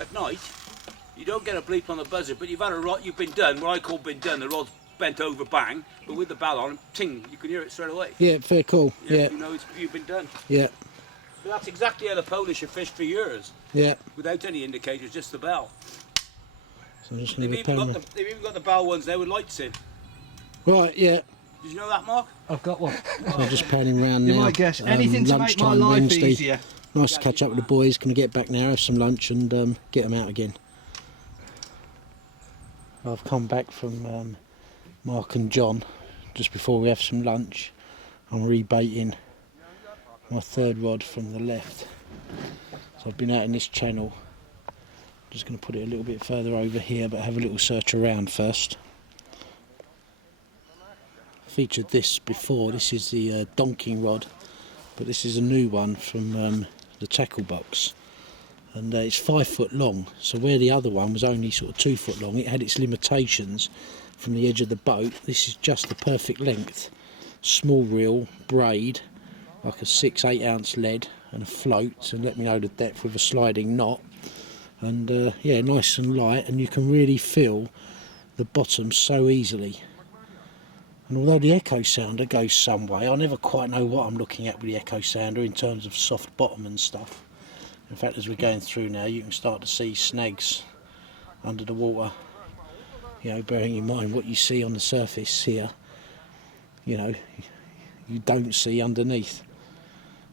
at night, you don't get a bleep on the buzzer, but you've had a rod, you've been done, what I call been done, the rod's bent over, bang, but with the bell on, ting, you can hear it straight away. Yeah, fair cool. Yeah. You know you've been done. Yeah. But that's exactly how the Polish have fished for years, Yeah. without any indicators, just the bell. So I'm just They've going even, to they've even got the bell ones there with lights in. Right, yeah. Did you know that, Mark? I've got one. So I'm just panning round You now. might guess anything to make my lunchtime life Wednesday. easier. Nice to catch up with the boys. Can I get back now, have some lunch and get them out again. I've come back from Mark and John just before we have some lunch. I'm rebaiting my third rod from the left. So I've been out in this channel. Just going to put it a little bit further over here, but have a little search around first. Featured this before. This is the donking rod, but this is a new one from the tackle box, and it's 5 foot long. So where the other one was only sort of 2 foot long, it had its limitations from the edge of the boat. This is just the perfect length. Small reel, braid, like a 6-8 ounce lead, and a float, and let me know the depth with a sliding knot. And yeah, nice and light, and you can really feel the bottom so easily. And although the echo sounder goes some way, I never quite know what I'm looking at with the echo sounder in terms of soft bottom and stuff. In fact, as we're going through now, you can start to see snags under the water. You know, bearing in mind what you see on the surface here, you know, you don't see underneath.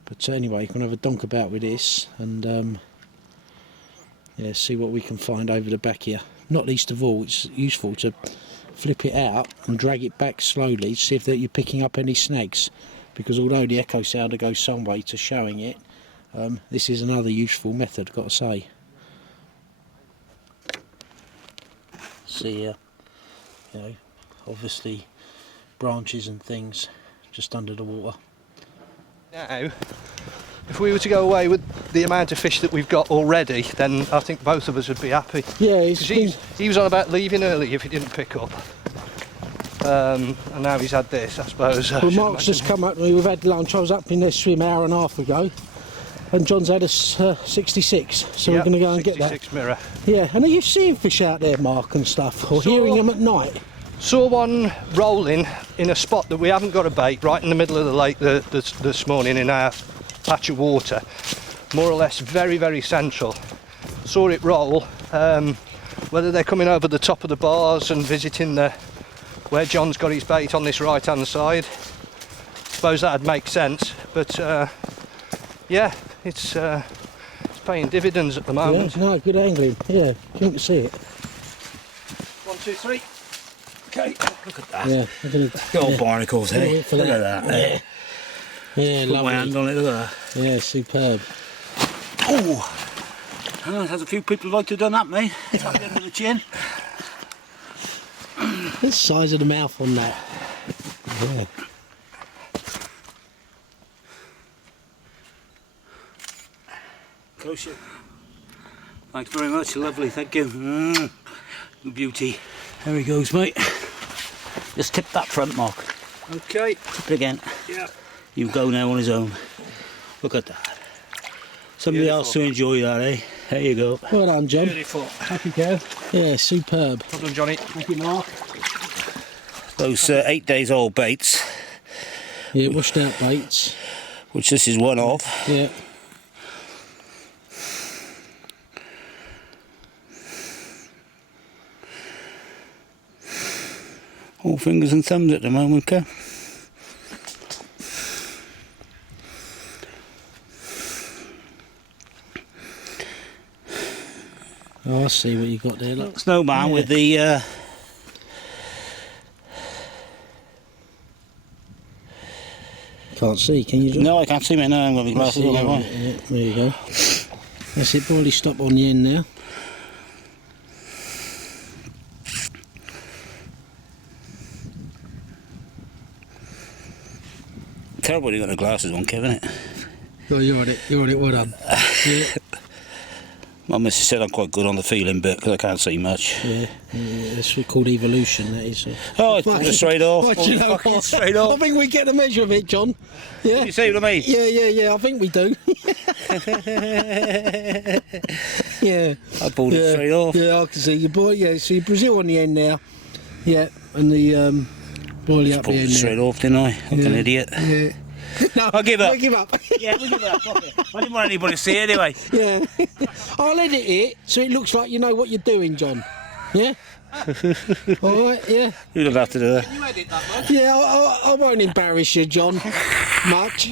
But anyway, you can have a donk about with this and yeah, see what we can find over the back here. Not least of all, it's useful to flip it out and drag it back slowly to see if you're picking up any snags, because although the echo sounder goes some way to showing it, this is another useful method, got to say. See here, you know, obviously branches and things just under the water. Now, if we were to go away with the amount of fish that we've got already, then I think both of us would be happy. Yeah, 'Cause he was on about leaving early if he didn't pick up. And now he's had this, I suppose. Well, Mark's just come up to me. We've had lunch. I was up in their swim an hour and a half ago, and John's had us 66. So we're going to go and get that. 66 mirror. Yeah, and are you seeing fish out there, Mark, and stuff, or hearing them at night? Saw one rolling in a spot that we haven't got a bait, right in the middle of the lake this morning in our patch of water, more or less very, very central. Saw it roll. Whether they're coming over the top of the bars and visiting where John's got his bait on this right hand side, suppose that'd make sense, but yeah, it's paying dividends at the moment. Yeah, no, good angling. Yeah, you can see it. 1, 2, 3. Okay, look at that. Yeah, Good old barnacles, eh? Look at that. Yeah, Put lovely. my hand on it, look at that. Yeah, superb. Oh! There's a few people who'd like to have done that, mate. Tap it under the chin. The size of the mouth on that. Yeah. Close it. Thanks very much, lovely, thank you. Beauty. There he goes, mate. Just tip that front, Mark. Okay. Tip it again. Yeah. You go now on his own. Look at that. Somebody else to enjoy that, eh? There you go. Well done, John. Beautiful. Happy go. Yeah, superb. Well done, Johnny. Thank you, Mark. Those 8 days old baits, Yeah, washed out baits. which this is one of. Yeah. All fingers and thumbs at the moment, Kev. Oh, I see what you got there. Look. Snowman with the Can't see, can you? John? no, I can't see me. No, I'm got my glasses on. Have I? Yeah, there you go. That's it. Boily stop on the end now. Terrible you got the glasses on, Kevin. It. Oh, you're on it. You're on it. Well done. Yeah. My missus said I'm quite good on the feeling bit because I can't see much. Yeah, that's called evolution, that is. Oh, it's fucking straight off. What, you know Fucking what? straight off. I think we get a measure of it, John. Yeah. You see what I mean? Yeah, I think we do. Yeah. I pulled it straight off. Yeah, I can see your boy. Yeah, see Brazil on the end now. Yeah, and the boily up the Pulled end it straight now. off, didn't I? Like an idiot. Yeah. No, I'll give up. I give up. Yeah, we'll give it up. Fuck it. I didn't want anybody to see it anyway. Yeah. I'll edit it so it looks like you know what you're doing, John. Yeah? Alright, yeah. You don't have to do that. You edit that much? Yeah, I won't embarrass you, John. Much.